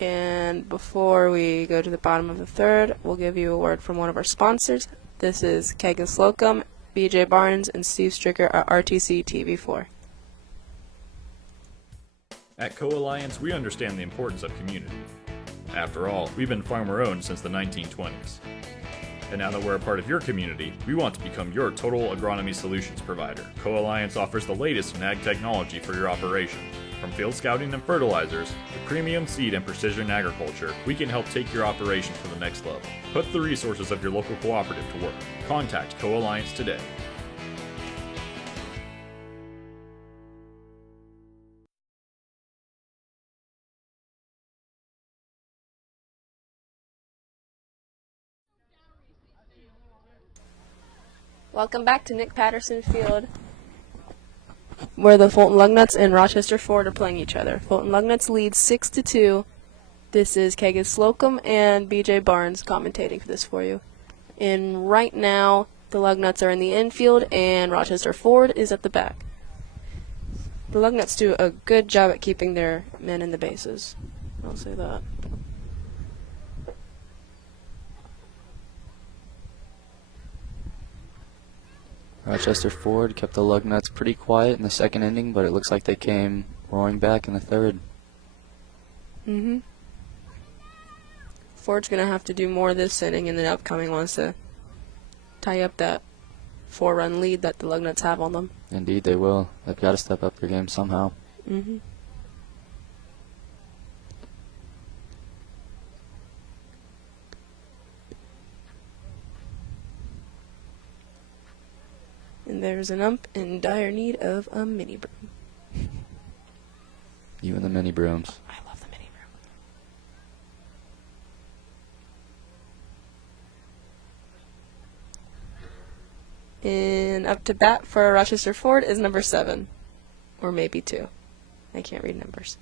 And before we go to the bottom of the 3rd, we'll give you a word from one of our sponsors. This is Kegan Slocum, BJ Barnes, and Steve Stricker at RTC TV4. At Co-Alliance, we understand the importance of community. After all, we've been farmer-owned since the 1920s. And now that we're a part of your community, we want to become your total agronomy solutions provider. Co-Alliance offers the latest in ag technology for your operation. From field scouting and fertilizers to premium seed and precision agriculture, we can help take your operation to the next level. Put the resources of your local cooperative to work. Contact Co-Alliance today. Welcome back to Nick Patterson Field, where the Fulton Lugnuts and Rochester Ford are playing each other. Fulton Lugnuts leads 6-2. This is Kegan Slocum and BJ Barnes commentating for this for you. And right now, the Lugnuts are in the infield and Rochester Ford is at the back. The Lugnuts do a good job at keeping their men in the bases. I'll say that. Rochester Ford kept the Lugnuts pretty quiet in the 2nd inning, but it looks like they came roaring back in the 3rd. Ford's going to have to do more this inning and the upcoming ones to tie up that 4-run lead that the Lugnuts have on them. Indeed, they will. They've got to step up their game somehow. Mm-hmm. And there's an ump in dire need of a mini broom. You and the mini brooms. I love the mini broom. And up to bat for Rochester Ford is number 7. Or maybe 2. I can't read numbers.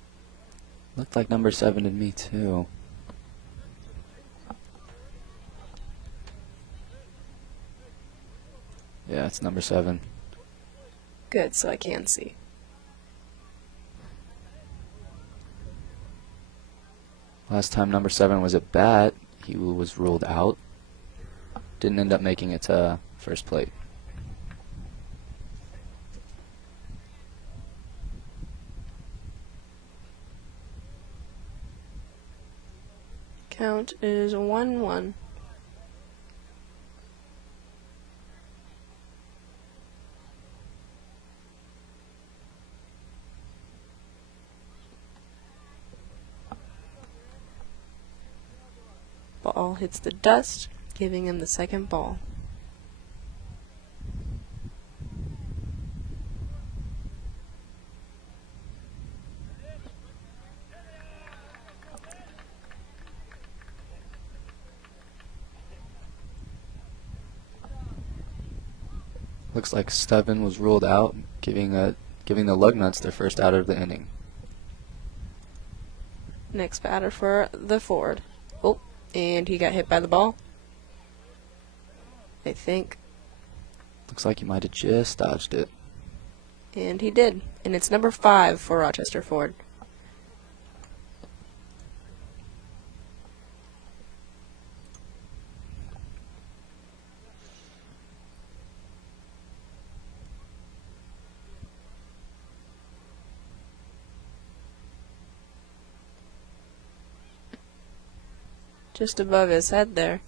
Looked like number 7 to me too. Yeah, it's number 7. Good, so I can see. Last time number 7 was at bat, he was ruled out. Didn't end up making it to first plate. Count is 1-1. Ball hits the dust, giving him the second ball. Looks like Steven was ruled out, giving the Lugnuts their first out of the inning. Next batter for the Ford. Oh, and he got hit by the ball. I think. Looks like he might have just dodged it. And he did. And it's number 5 for Rochester Ford. Just above his head there.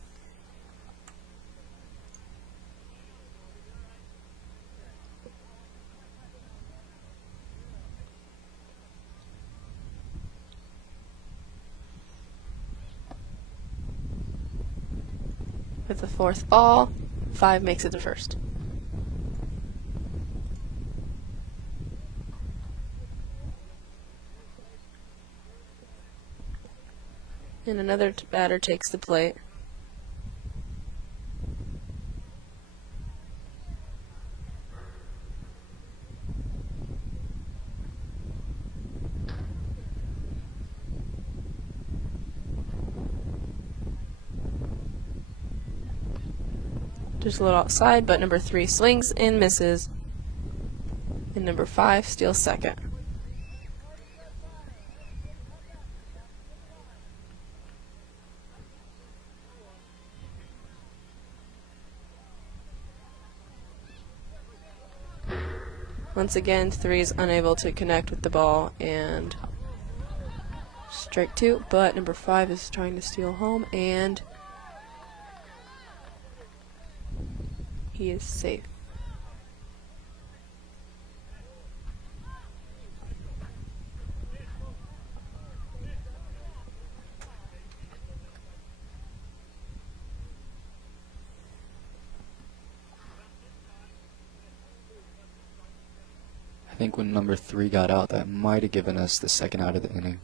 With the 4th ball, 5 makes it to first. And another batter takes the plate. Just a little outside, but number 3 swings and misses. And number 5 steals second. Once again, 3 is unable to connect with the ball, and strike 2, but number 5 is trying to steal home, and he is safe. I think when number 3 got out, that might have given us the second out of the inning.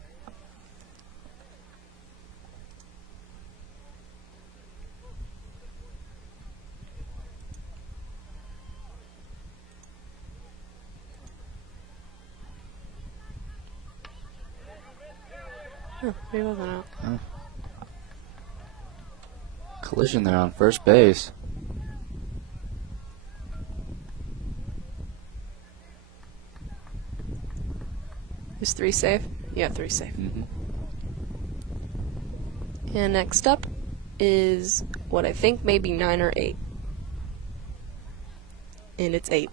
Oh, he wasn't out. Huh. Collision there on first base. Is 3 safe? Yeah, 3 safe. Mm-hmm. And next up is what I think may be 9 or 8. And it's 8.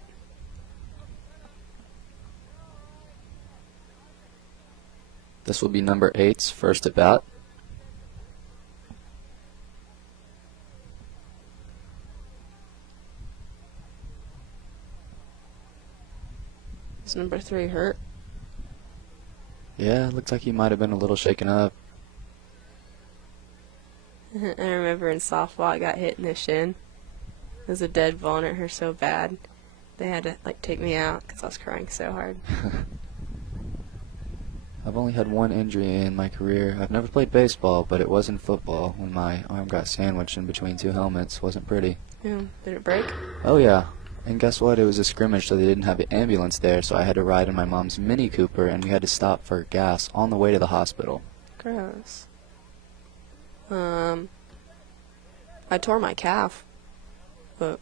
This will be number 8's first at bat. Is number 3 hurt? Yeah, it looked like he might have been a little shaken up. I remember in softball I got hit in the shin. It was a dead ball and it hurt so bad. They had to take me out because I was crying so hard. I've only had one injury in my career. I've never played baseball, but it was in football when my arm got sandwiched in between two helmets. Wasn't pretty. Yeah. Did it break? Oh yeah. And guess what? It was a scrimmage, so they didn't have an ambulance there, so I had to ride in my mom's Mini Cooper, and we had to stop for gas on the way to the hospital. Gross. I tore my calf, but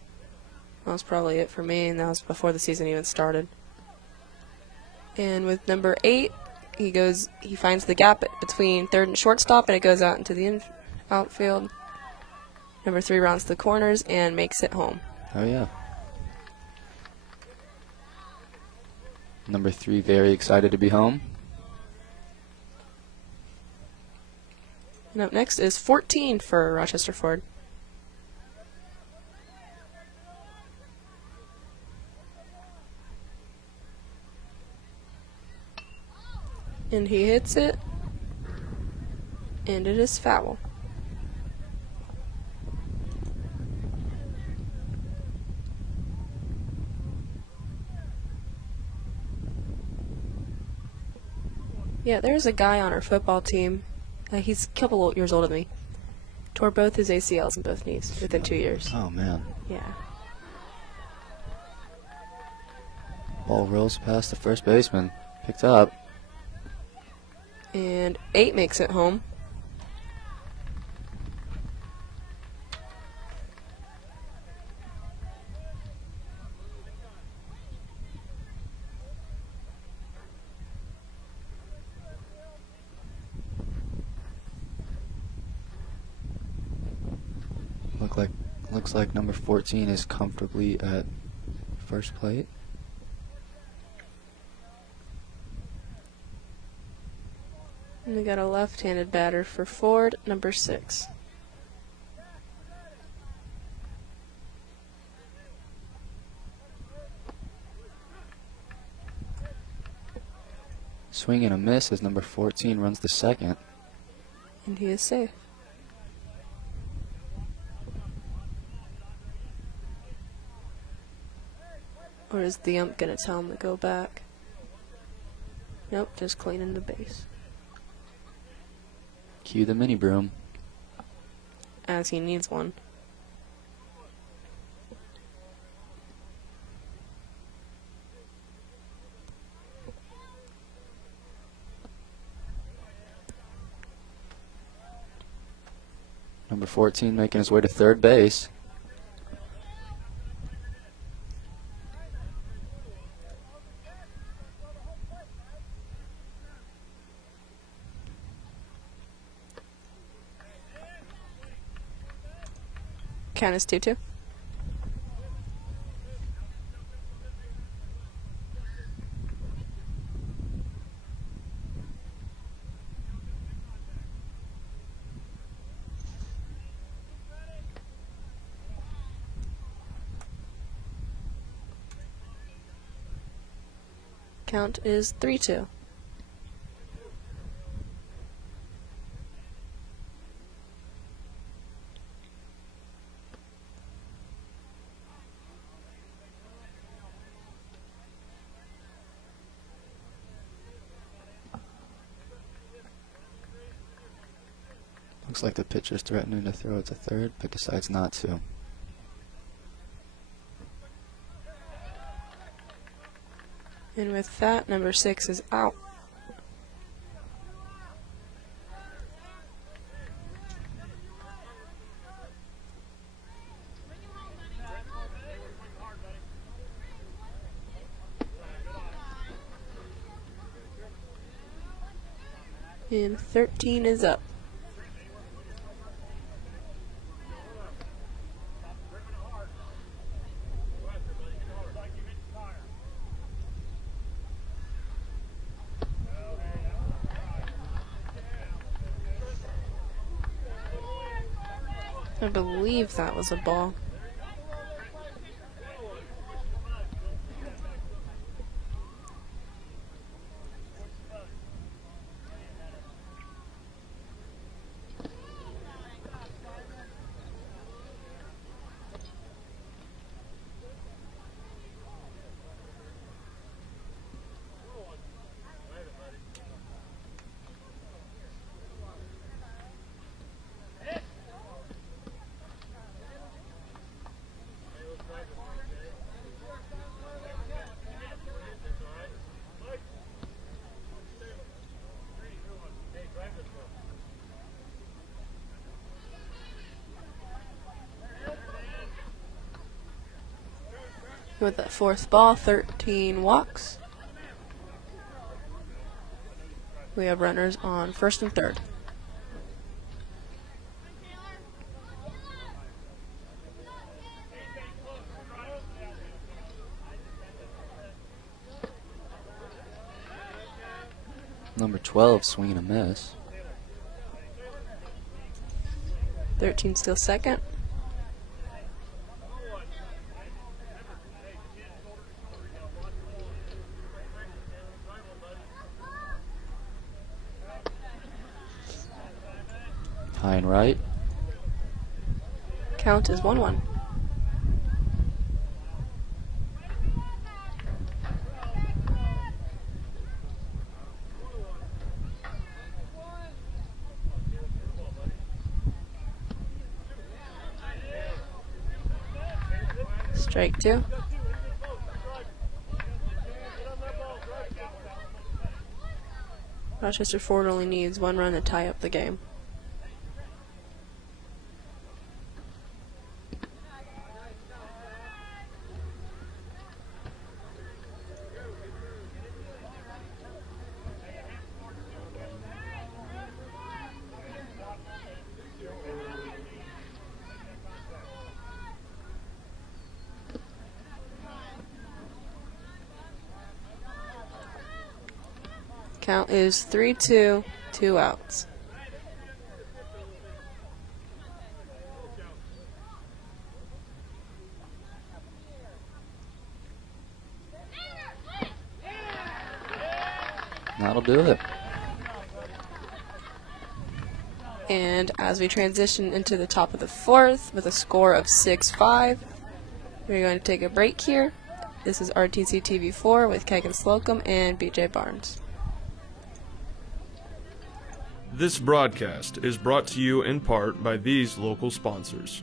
that was probably it for me, and that was before the season even started. And with number 8, he finds the gap between third and shortstop, and it goes out into the outfield. Number 3 rounds the corners and makes it home. Oh yeah. Number 3 very excited to be home. And up next is 14 for Rochester Ford. And he hits it, and it is foul. Yeah, there's a guy on our football team. He's a couple years older than me. Tore both his ACLs in both knees within 2 years. Oh man. Yeah. Ball rolls past the first baseman. Picked up. And 8 makes it home. Looks like number 14 is comfortably at first plate. And we got a left-handed batter for Ford, number 6. Swing and a miss as number 14 runs the second. And he is safe. Or is the ump going to tell him to go back? Nope, just cleaning the base. Cue the mini broom. As he needs one. Number 14 making his way to third base. Count is 2-2. Count is 3-2. Looks like the pitcher's threatening to throw it to third, but decides not to. And with that, number 6 is out. And 13 is up. I believe that was a ball. with the fourth ball, 13 walks. We have runners on first and third. Number 12 swinging a miss. 13 still second. High and right. Count is 1-1. Strike 2. Rochester Ford only needs 1 run to tie up the game. Count is 3-2, 2 outs. That'll do it. And as we transition into the top of the fourth with a score of 6-5, we're going to take a break here. This is RTC TV4 with Kegan Slocum and BJ Barnes. This broadcast is brought to you in part by these local sponsors.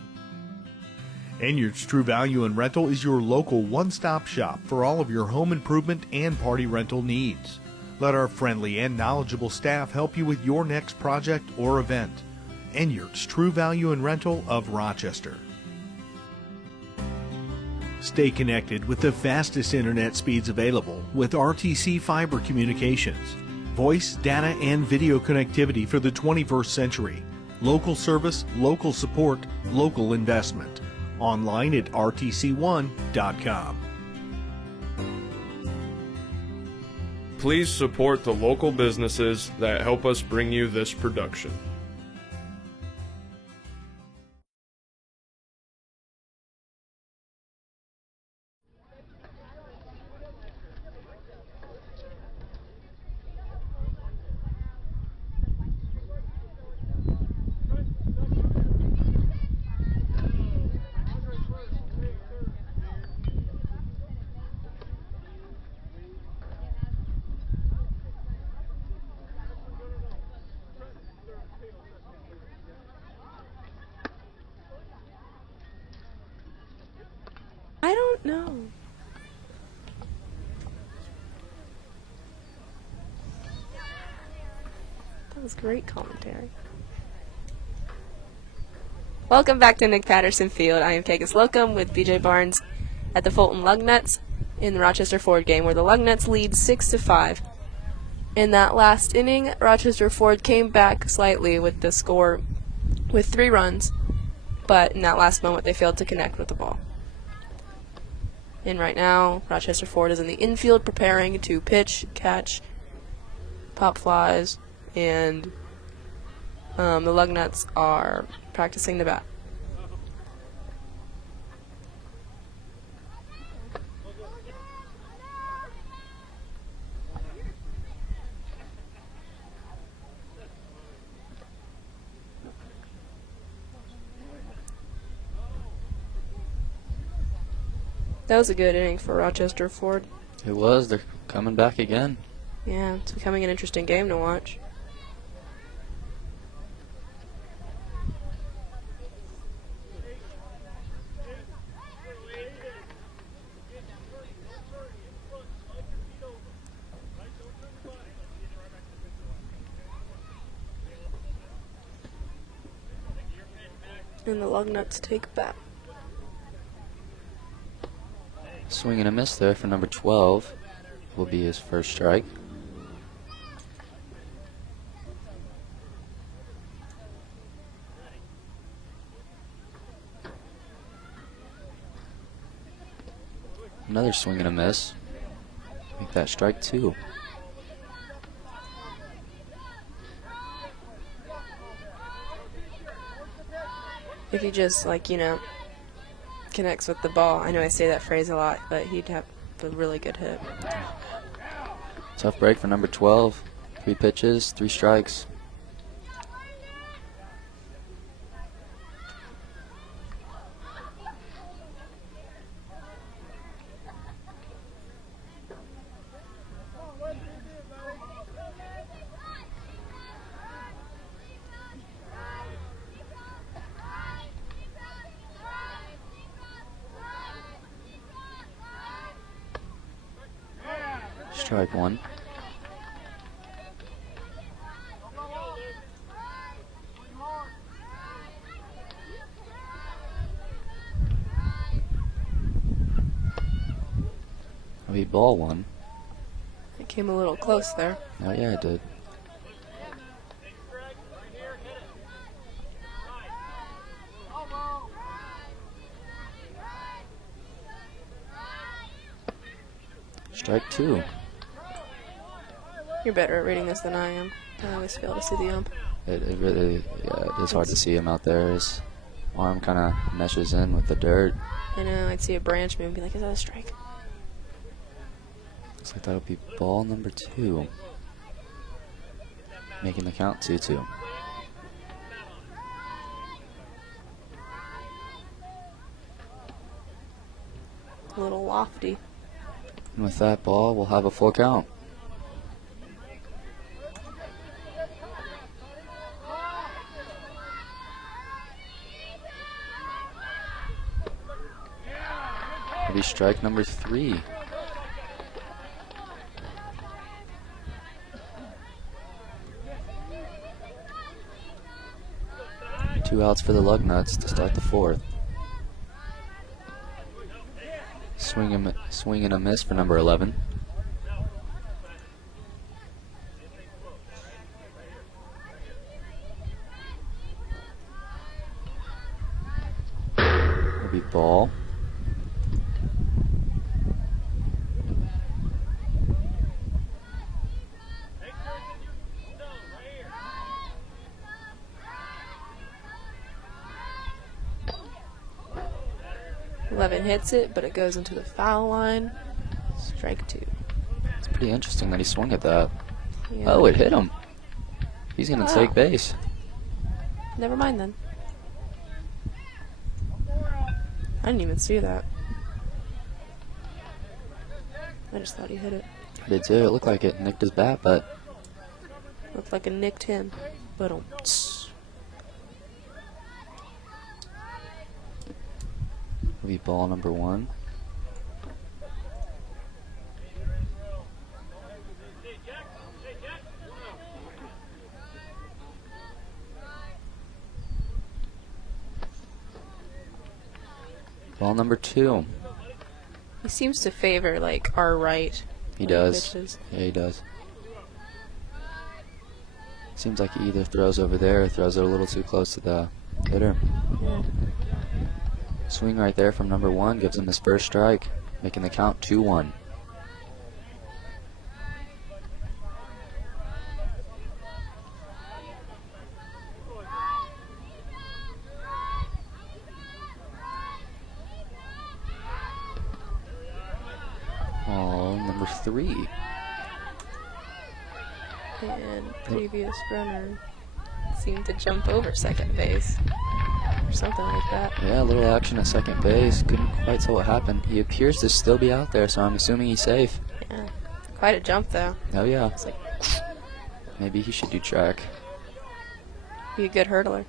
Enyard's True Value and Rental is your local one-stop shop for all of your home improvement and party rental needs. Let our friendly and knowledgeable staff help you with your next project or event. Enyard's True Value and Rental of Rochester. Stay connected with the fastest internet speeds available with RTC Fiber Communications. Voice, data, and video connectivity for the 21st century. Local service, local support, local investment. Online at rtc1.com. Please support the local businesses that help us bring you this production. I don't know. That was great commentary. Welcome back to Nick Patterson Field. I am Kegan Slocum with BJ Barnes at the Fulton Lugnuts in the Rochester Ford game, where the Lugnuts lead 6-5. In that last inning, Rochester Ford came back slightly with the score with 3 runs, but in that last moment they failed to connect with the ball. And right now, Rochester Ford is in the infield preparing to pitch, catch, pop flies, and the Lugnuts are practicing the bat. That was a good inning for Rochester Ford. It was. They're coming back again. Yeah, it's becoming an interesting game to watch. And the Lugnuts take bat. Swing and a miss there for number 12. Will be his first strike. Another swing and a miss. Make that strike 2. If he just, like, you know, connects with the ball. I know I say that phrase a lot, but he'd have a really good hit. Tough break for number 12. 3 pitches, 3 strikes. Strike 1. That'll be ball 1. It came a little close there. Oh yeah, it did. Strike 2. You're better at reading this than I am. I always fail to see the ump. It really, yeah, it is hard to see him out there. His arm kind of meshes in with the dirt. I know, I'd see a branch move and be like, is that a strike? Looks like that'll be ball number 2. Making the count 2-2. A little lofty. And with that ball, we'll have a full count. It'll be strike number 3. Two outs for the Lugnuts to start the 4th. Swing and a miss for number 11. It'll be ball. Hits it, but it goes into the foul line. Strike 2. It's pretty interesting that he swung at that. Yeah. Oh, it hit him. He's going to take base. Never mind then. I didn't even see that. I just thought he hit it. I did too. It looked like it nicked his bat, but Looked like it nicked him. But it'll be ball number 1. Ball number 2. he seems to favor like our right. He when does. pitches. Yeah, he does. Seems like he either throws over there or throws it a little too close to the hitter. Yeah. Swing right there from number 1 gives him his first strike, making the count 2-1. Ball number 3. And previous runner seemed to jump over second base. Or something like that. Yeah, a little action at second base. Couldn't quite tell what happened. He appears to still be out there, so I'm assuming he's safe. Yeah. Quite a jump though. Oh yeah. It's like Maybe he should do track. be a good hurdler.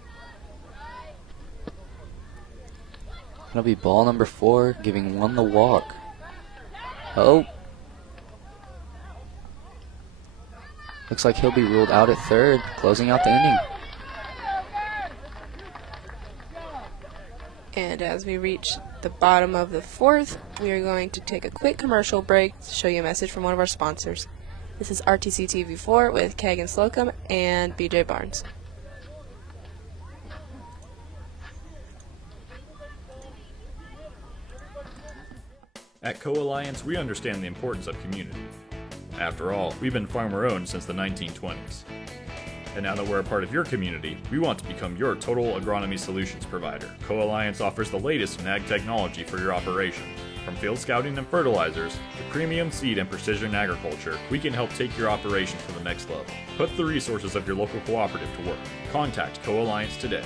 That'll be ball number 4, giving 1 the walk. Oh. Looks like he'll be ruled out at third, closing out the inning. And as we reach the bottom of the fourth, we are going to take a quick commercial break to show you a message from one of our sponsors. This is RTC TV4 with Kagan Slocum and BJ Barnes. At Co-Alliance, we understand the importance of community. After all, we've been farmer-owned since the 1920s. And now that we're a part of your community, we want to become your total agronomy solutions provider. Co-Alliance offers the latest in ag technology for your operation. From field scouting and fertilizers to premium seed and precision agriculture, we can help take your operation to the next level. Put the resources of your local cooperative to work. Contact Co-Alliance today.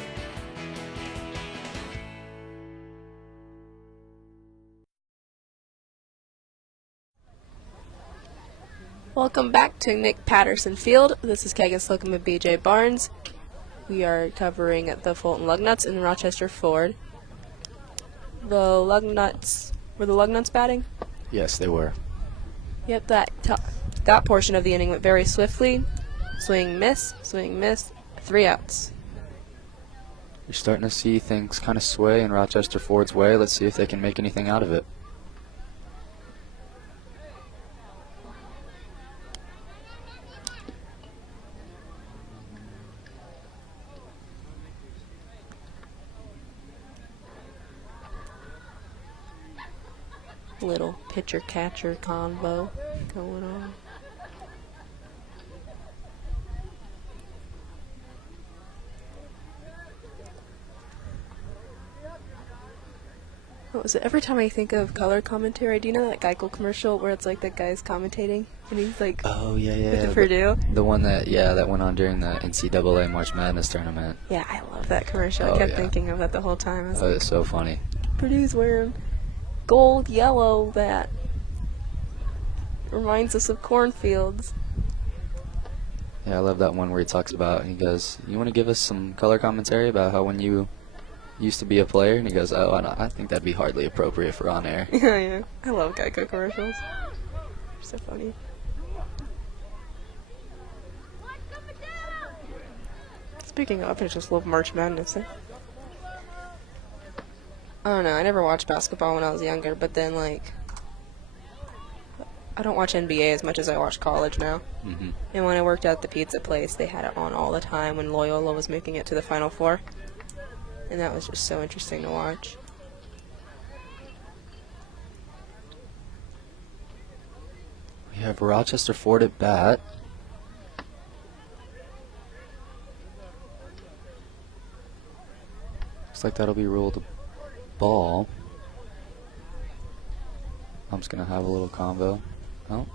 Welcome back to Nick Patterson Field. This is Kagan Slocum and BJ Barnes. We are covering the Fulton Lugnuts and Rochester Ford. The Lugnuts, were the Lugnuts batting? Yes, they were. Yep, that portion of the inning went very swiftly. Swing, miss, 3 outs. You're starting to see things kind of sway in Rochester Ford's way. Let's see if they can make anything out of it. Little pitcher-catcher combo going on. What was it? Every time I think of color commentary, do you know that Geico commercial where it's like that guy's commentating and he's like, oh yeah, with the Purdue? The one that went on during the NCAA March Madness tournament. Yeah, I love that commercial. Oh, I kept yeah. thinking of that the whole time. I was like, It's so funny. Purdue's wearing gold, yellow, that reminds us of cornfields. Yeah, I love that one where he talks about, he goes, you want to give us some color commentary about how when you used to be a player? And he goes, oh, I think that'd be hardly appropriate for on air. Yeah. I love Geico commercials. They're so funny. Speaking of, I just love March Madness. I don't know, I never watched basketball when I was younger, but then, like, I don't watch NBA as much as I watch college now. Mm-hmm. And when I worked at the pizza place, they had it on all the time when Loyola was making it to the Final Four. And that was just so interesting to watch. We have Rochester Ford at bat. Looks like that'll be ruled a ball. I'm just going to have a little combo. Oh,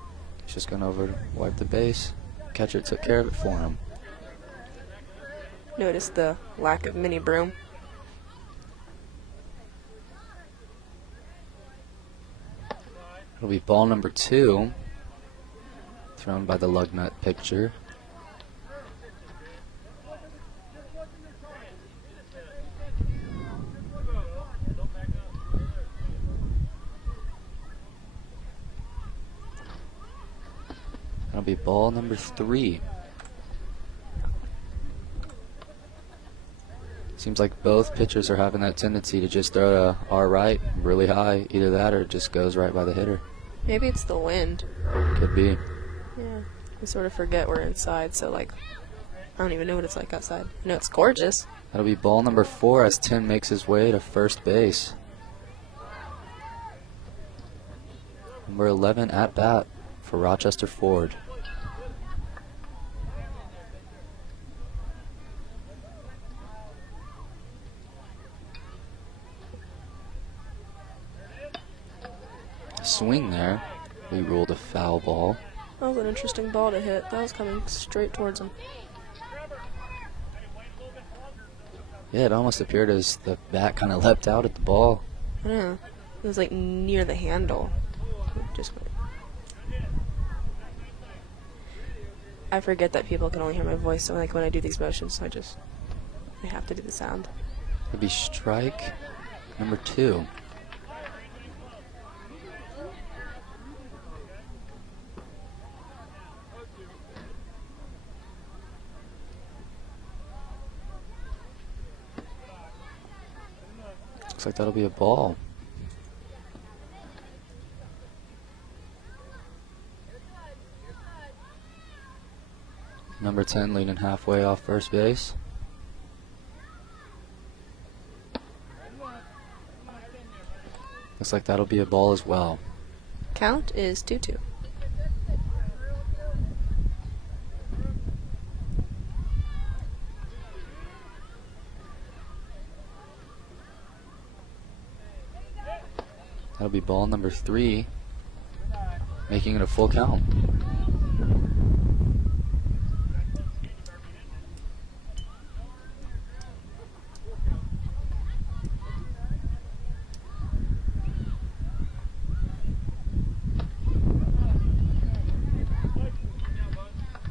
he's just going over to wipe the base. Catcher took care of it for him. Notice the lack of mini broom. It'll be ball number 2, thrown by the Lugnut pitcher. That'll be ball number 3. Seems like both pitchers are having that tendency to just throw to our right really high. Either that or it just goes right by the hitter. Maybe it's the wind. Could be. Yeah. We sort of forget we're inside, so, like, I don't even know what it's like outside. I know it's gorgeous. That'll be ball number 4 as Tim makes his way to first base. Number 11 at bat for Rochester Ford. Swing there. We ruled a foul ball. That was an interesting ball to hit. That was coming straight towards him. Yeah, it almost appeared as the bat kind of leapt out at the ball. Yeah. It was like near the handle. Just. I forget that people can only hear my voice, so like when I do these motions, I have to do the sound. It'll be strike number 2. Looks like that'll be a ball. Number 10 leaning halfway off first base. Looks like that'll be a ball as well. Count is 2-2. That'll be ball number 3, making it a full count.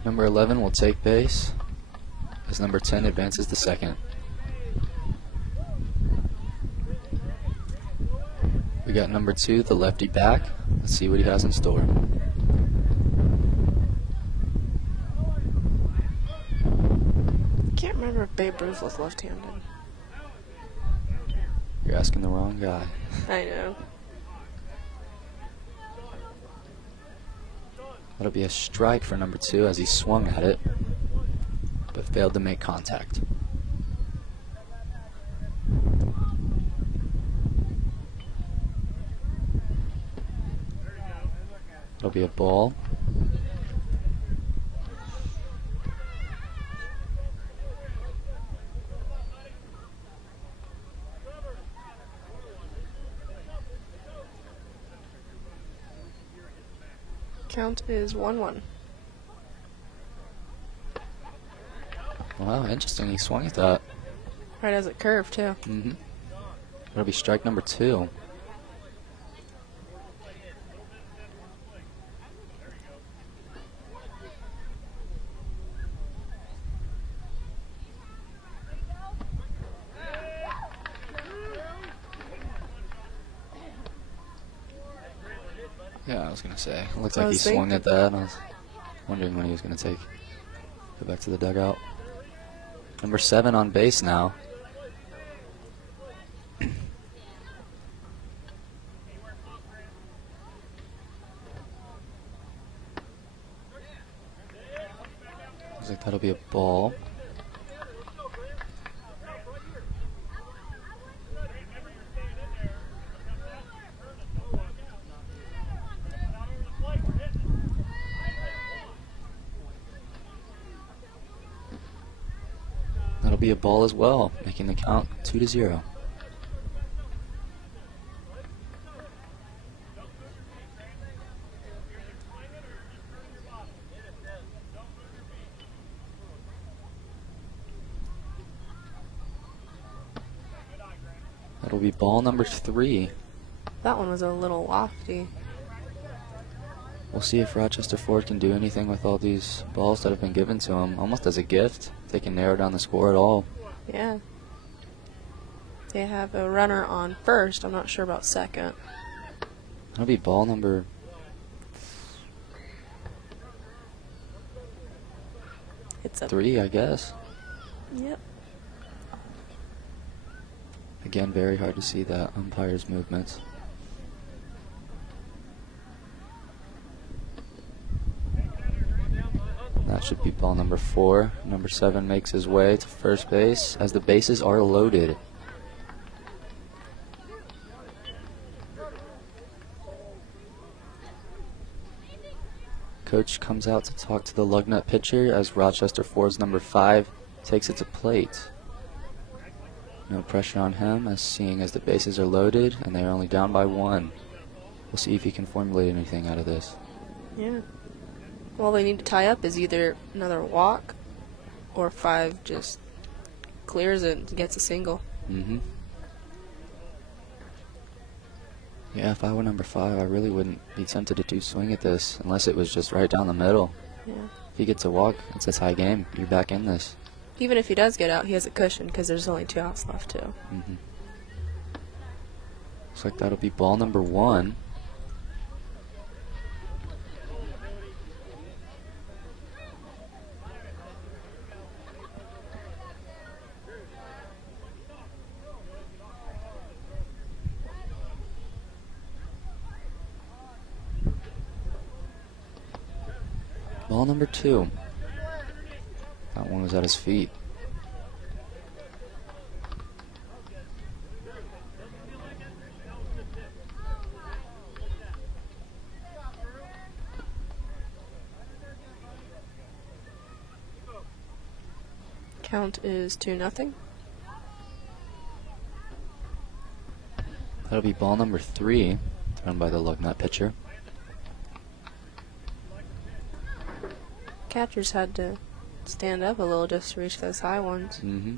Number 11 will take base as number 10 advances to second. We got number 2, the lefty back. Let's see what he has in store. Can't remember if Babe Ruth was left-handed. You're asking the wrong guy. I know. That'll be a strike for number 2 as he swung at it, but failed to make contact. It'll be a ball. Count is 1-1. Wow, interesting. He swung at that. Right as it curved, too. Mm-hmm. It'll be strike number 2. Yeah, I was going to say. It looks like he swung at that. I was wondering when he was going to go back to the dugout. Number 7 on base now. Looks like that'll be a ball. That'll be a ball as well, making the count 2-0. That'll be ball number 3. That one was a little lofty. We'll see if Rochester Ford can do anything with all these balls that have been given to them, almost as a gift. They can narrow down the score at all. Yeah. They have a runner on first. I'm not sure about second. That'll be ball number... It's a 3, I guess. Yep. Again, very hard to see that umpire's movements. That should be ball number 4. Number 7 makes his way to first base as the bases are loaded. Coach comes out to talk to the Lugnut pitcher as Rochester Ford's number 5 takes it to plate. No pressure on him as seeing as the bases are loaded and they are only down by 1. We'll see if he can formulate anything out of this. Yeah. All they need to tie up is either another walk or 5 just clears it and gets a single. Mm-hmm. Yeah, if I were number 5, I really wouldn't be tempted to do swing at this unless it was just right down the middle. Yeah. If he gets a walk, it's a tie game. You're back in this. Even if he does get out, he has a cushion because there's only 2 outs left, too. Mm-hmm. Looks like that'll be ball number 1. Ball number 2. That one was at his feet. Count is 2-0. That'll be ball number 3, thrown by the Lugnut pitcher. Catchers had to stand up a little just to reach those high ones. Mm-hmm.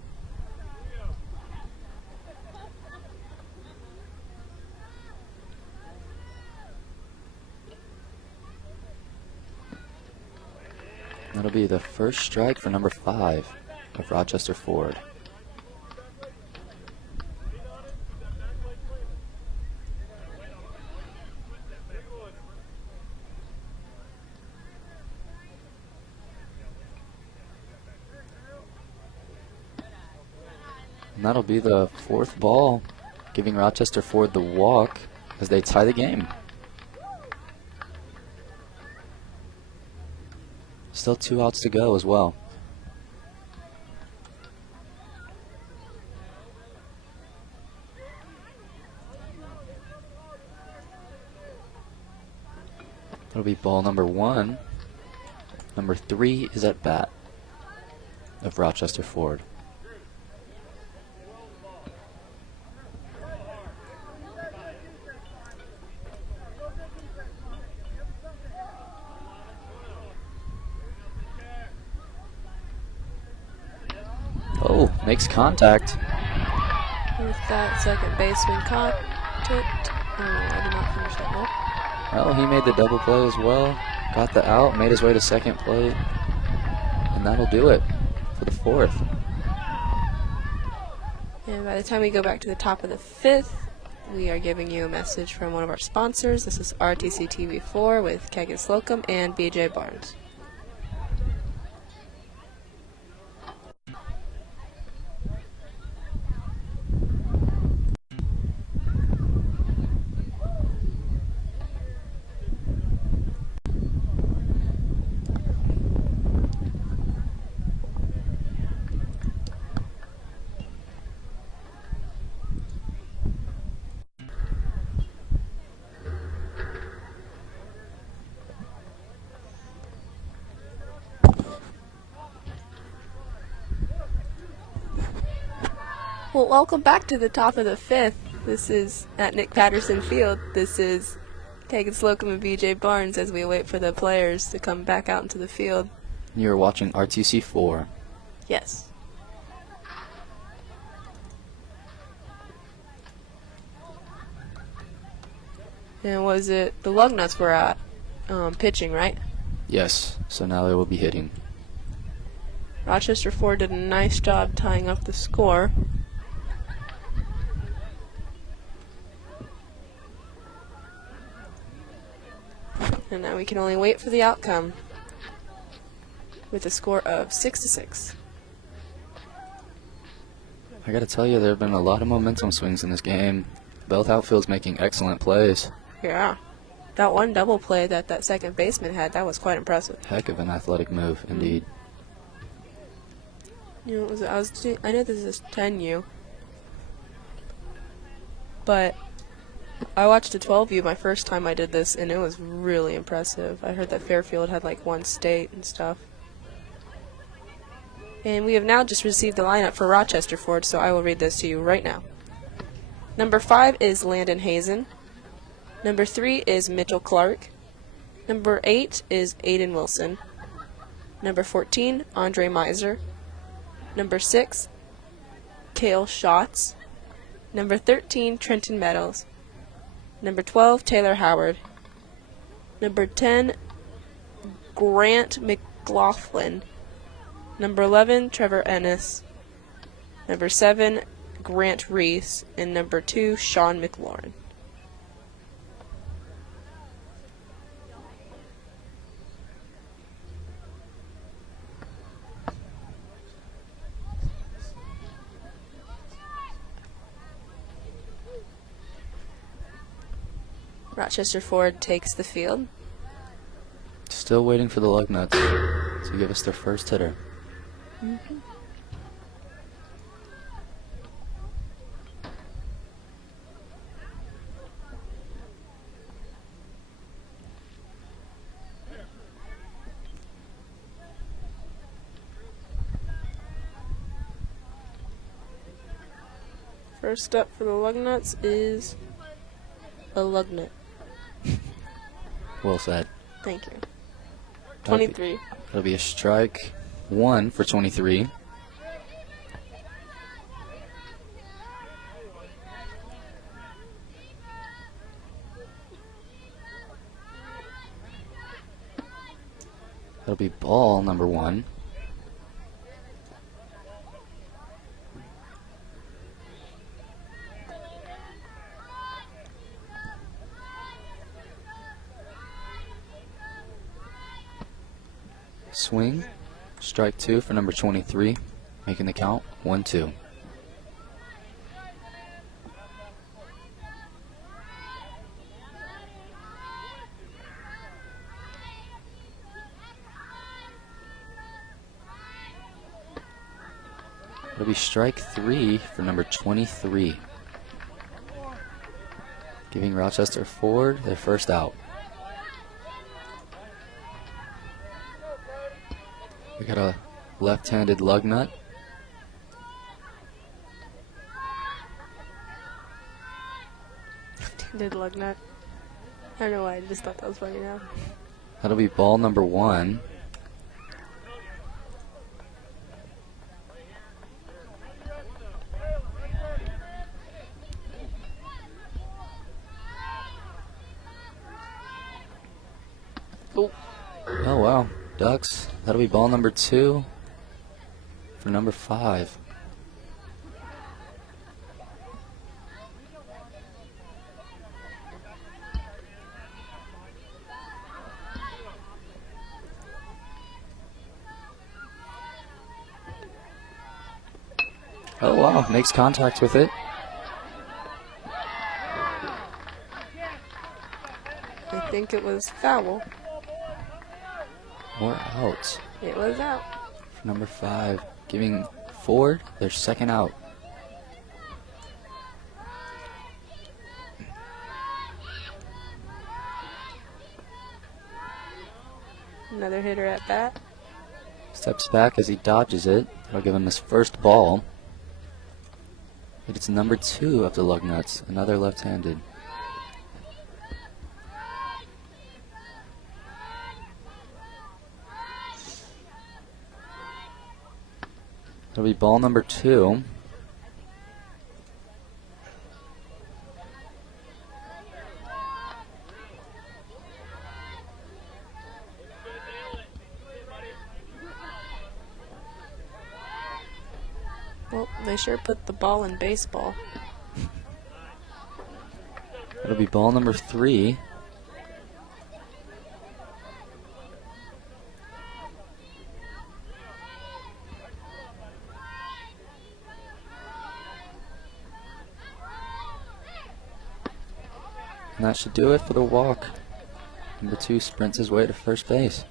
That'll be the first strike for number 5 of Rochester Ford. And that'll be the 4th ball, giving Rochester Ford the walk as they tie the game. Still 2 outs to go as well. That'll be ball number 1. Number 3 is at bat of Rochester Ford. Oh, makes contact. With that, second baseman caught it. Oh, I did not finish that one. Well, he made the double play as well. Got the out, made his way to second plate. And that'll do it for the 4th. And by the time we go back to the top of the 5th, we are giving you a message from one of our sponsors. This is RTC TV4 with Kegan Slocum and BJ Barnes. Well, welcome back to the top of the 5th. This is at Nick Patterson Field. This is Kegan Slocum and BJ Barnes as we wait for the players to come back out into the field. You're watching RTC 4. Yes. And was it the Lugnuts were at pitching, right? Yes, so now they will be hitting. Rochester Ford did a nice job tying up the score. And now we can only wait for the outcome with a score of 6-6. I gotta tell you, there have been a lot of momentum swings in this game. Both outfields making excellent plays. Yeah. That one double play that that second baseman had, that was quite impressive. Heck of an athletic move, indeed. You know, I know this is 10U, but I watched a 12U my first time I did this, and it was really impressive. I heard that Fairfield had like one state and stuff. And we have now just received the lineup for Rochester Ford, so I will read this to you right now. Number 5 is Landon Hazen. Number 3 is Mitchell Clark. Number 8 is Aiden Wilson. Number 14, Andre Miser. Number 6, Cale Schatz. Number 13, Trenton Meadows. Number 12, Taylor Howard. Number 10, Grant McLaughlin. Number 11, Trevor Ennis. Number 7, Grant Reese. And number 2, Sean McLaurin. Rochester Ford takes the field. Still waiting for the Lugnuts to give us their first hitter. First up for the Lugnuts is a Lugnut. Well said. Thank you. 23. That'll be a strike 1 for 23. That'll be ball number 1. Swing, strike 2 for number 23, making the count 1-2. It'll be strike 3 for number 23, giving Rochester Ford their first out. We got a left-handed Lugnut. Left-handed Lugnut. I don't know why, I just thought that was funny now. That'll be ball number 1. Oh. Oh, wow. Ducks. That'll be ball number 2 for number 5. Oh, wow. Makes contact with it. I think it was foul. Or out. It was out. For number 5. Giving Ford their second out. Another hitter at bat. Steps back as he dodges it. That'll give him his first ball. But it's number 2 of the Lugnuts, another left-handed. That'll be ball number 2. Well, they sure put the ball in baseball. That'll be ball number 3. And that should do it for the walk. Number 2 sprints his way to first base.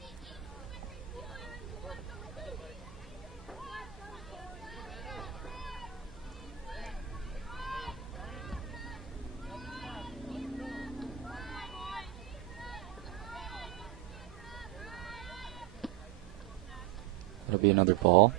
That'll be another ball.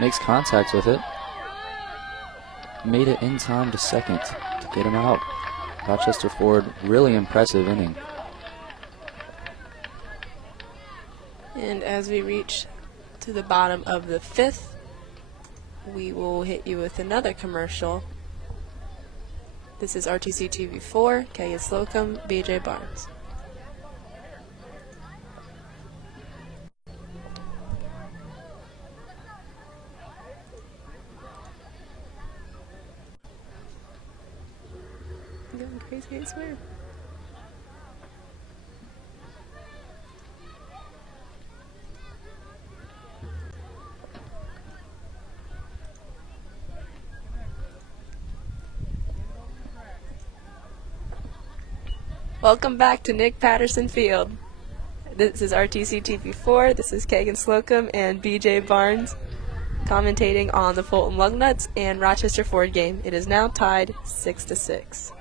Makes contact with it. Made it in time to second to get him out. Rochester Ford, really impressive inning. And as we reach to the bottom of the 5th, we will hit you with another commercial. This is RTC TV4, Kaya Slocum, BJ Barnes. I'm going crazy, I swear. Welcome back to Nick Patterson Field. This is RTC TV4. This is Kagan Slocum and BJ Barnes commentating on the Fulton Lugnuts and Rochester Ford game. It is now tied 6-6.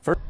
First,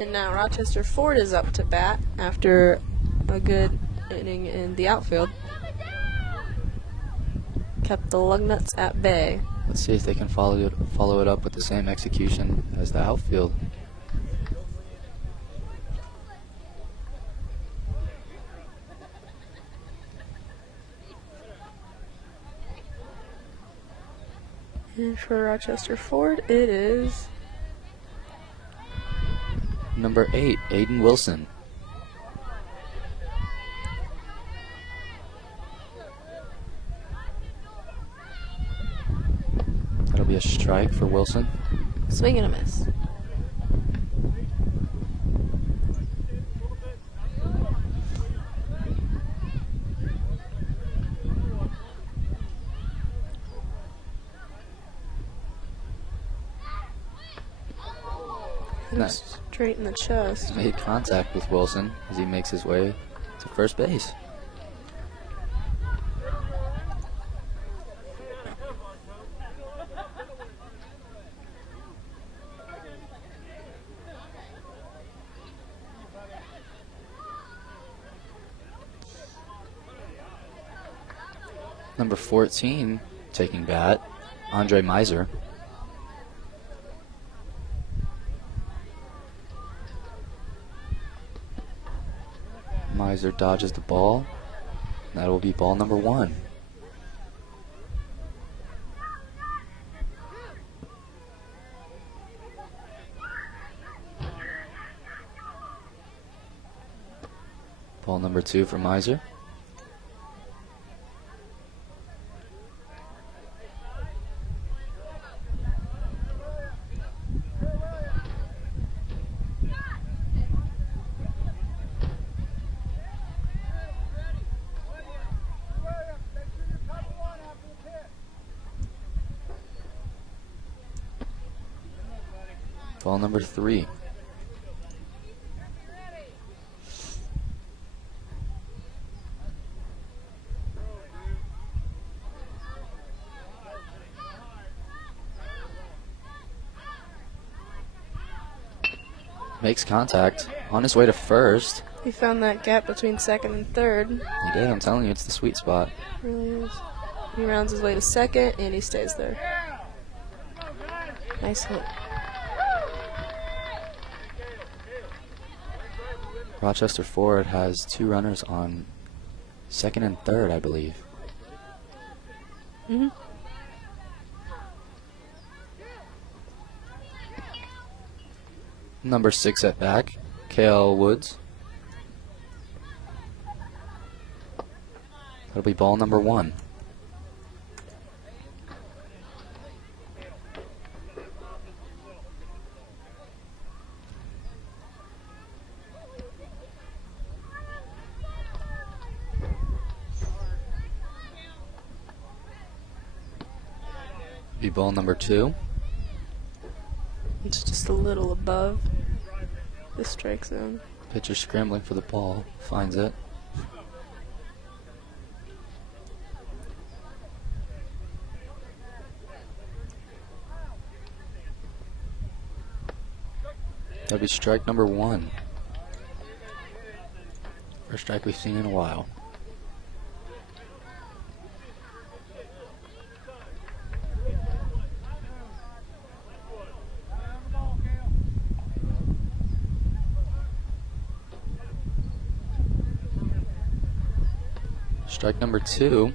And now Rochester Ford is up to bat after a good inning in the outfield. Kept the Lugnuts at bay. Let's see if they can follow it up with the same execution as the outfield. And for Rochester Ford, it is Number 8, Aiden Wilson. That'll be a strike for Wilson. swing and a miss. Nice. Straight in the chest. Made contact with Wilson as he makes his way to first base. Number 14 taking bat, Andre Miser. Miser dodges the ball. That will be ball number 1. Ball number 2 for Miser. Ball number 3. Makes contact on his way to first. He found that gap between second and third. He did, I'm telling you, it's the sweet spot. Really is. He rounds his way to second and he stays there. Nice hit. Rochester Ford has 2 runners on second and third, I believe. Mm-hmm. Number 6 at back, KL Woods. That'll be ball number 1. Be ball number 2. It's just a little above the strike zone. Pitcher scrambling for the ball. Finds it. That'll be strike number 1. First strike we've seen in a while. Strike number 2.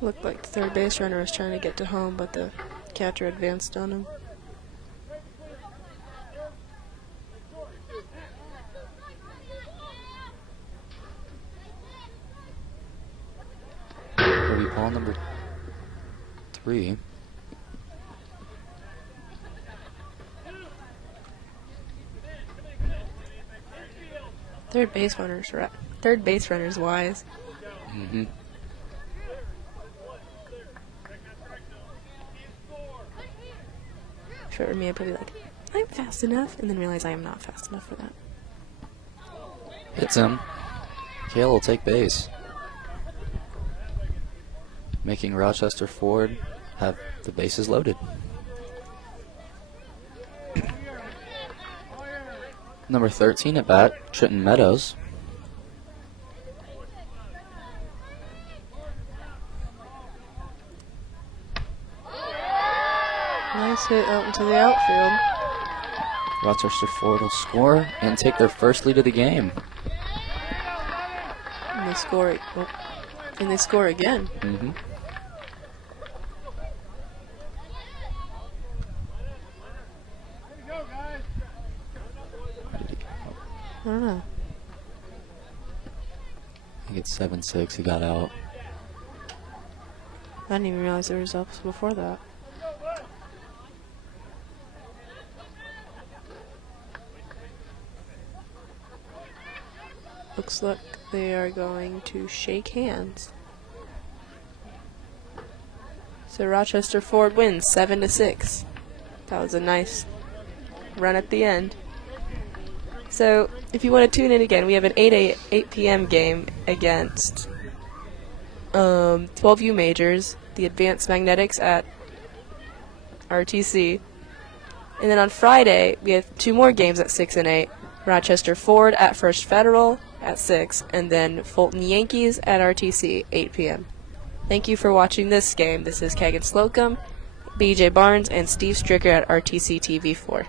Looked like the third base runner was trying to get to home, but the catcher advanced on him. That'll be ball number 3. Third base runner's wise. Mm-hmm. If it were me, I'd probably be like, I'm fast enough, and then realize I am not fast enough for that. Hits him. Kale will take base, making Rochester Ford have the bases loaded. Number 13 at bat, Trenton Meadows. Nice hit out into the outfield. Rochester Ford will score and take their first lead of the game. And they score again. Mm-hmm. I don't know. I think it's 7-6. He got out. I didn't even realize there was results before that. Looks like they are going to shake hands. So Rochester Ford wins 7-6. That was a nice run at the end. So if you want to tune in again, we have an 8 p.m. game against 12U Majors, the Advanced Magnetics at RTC. And then on Friday, we have 2 more games at 6 and 8. Rochester Ford at First Federal at 6, and then Fulton Yankees at RTC, 8 p.m. Thank you for watching this game. This is Kagan Slocum, BJ Barnes, and Steve Stricker at RTC TV4.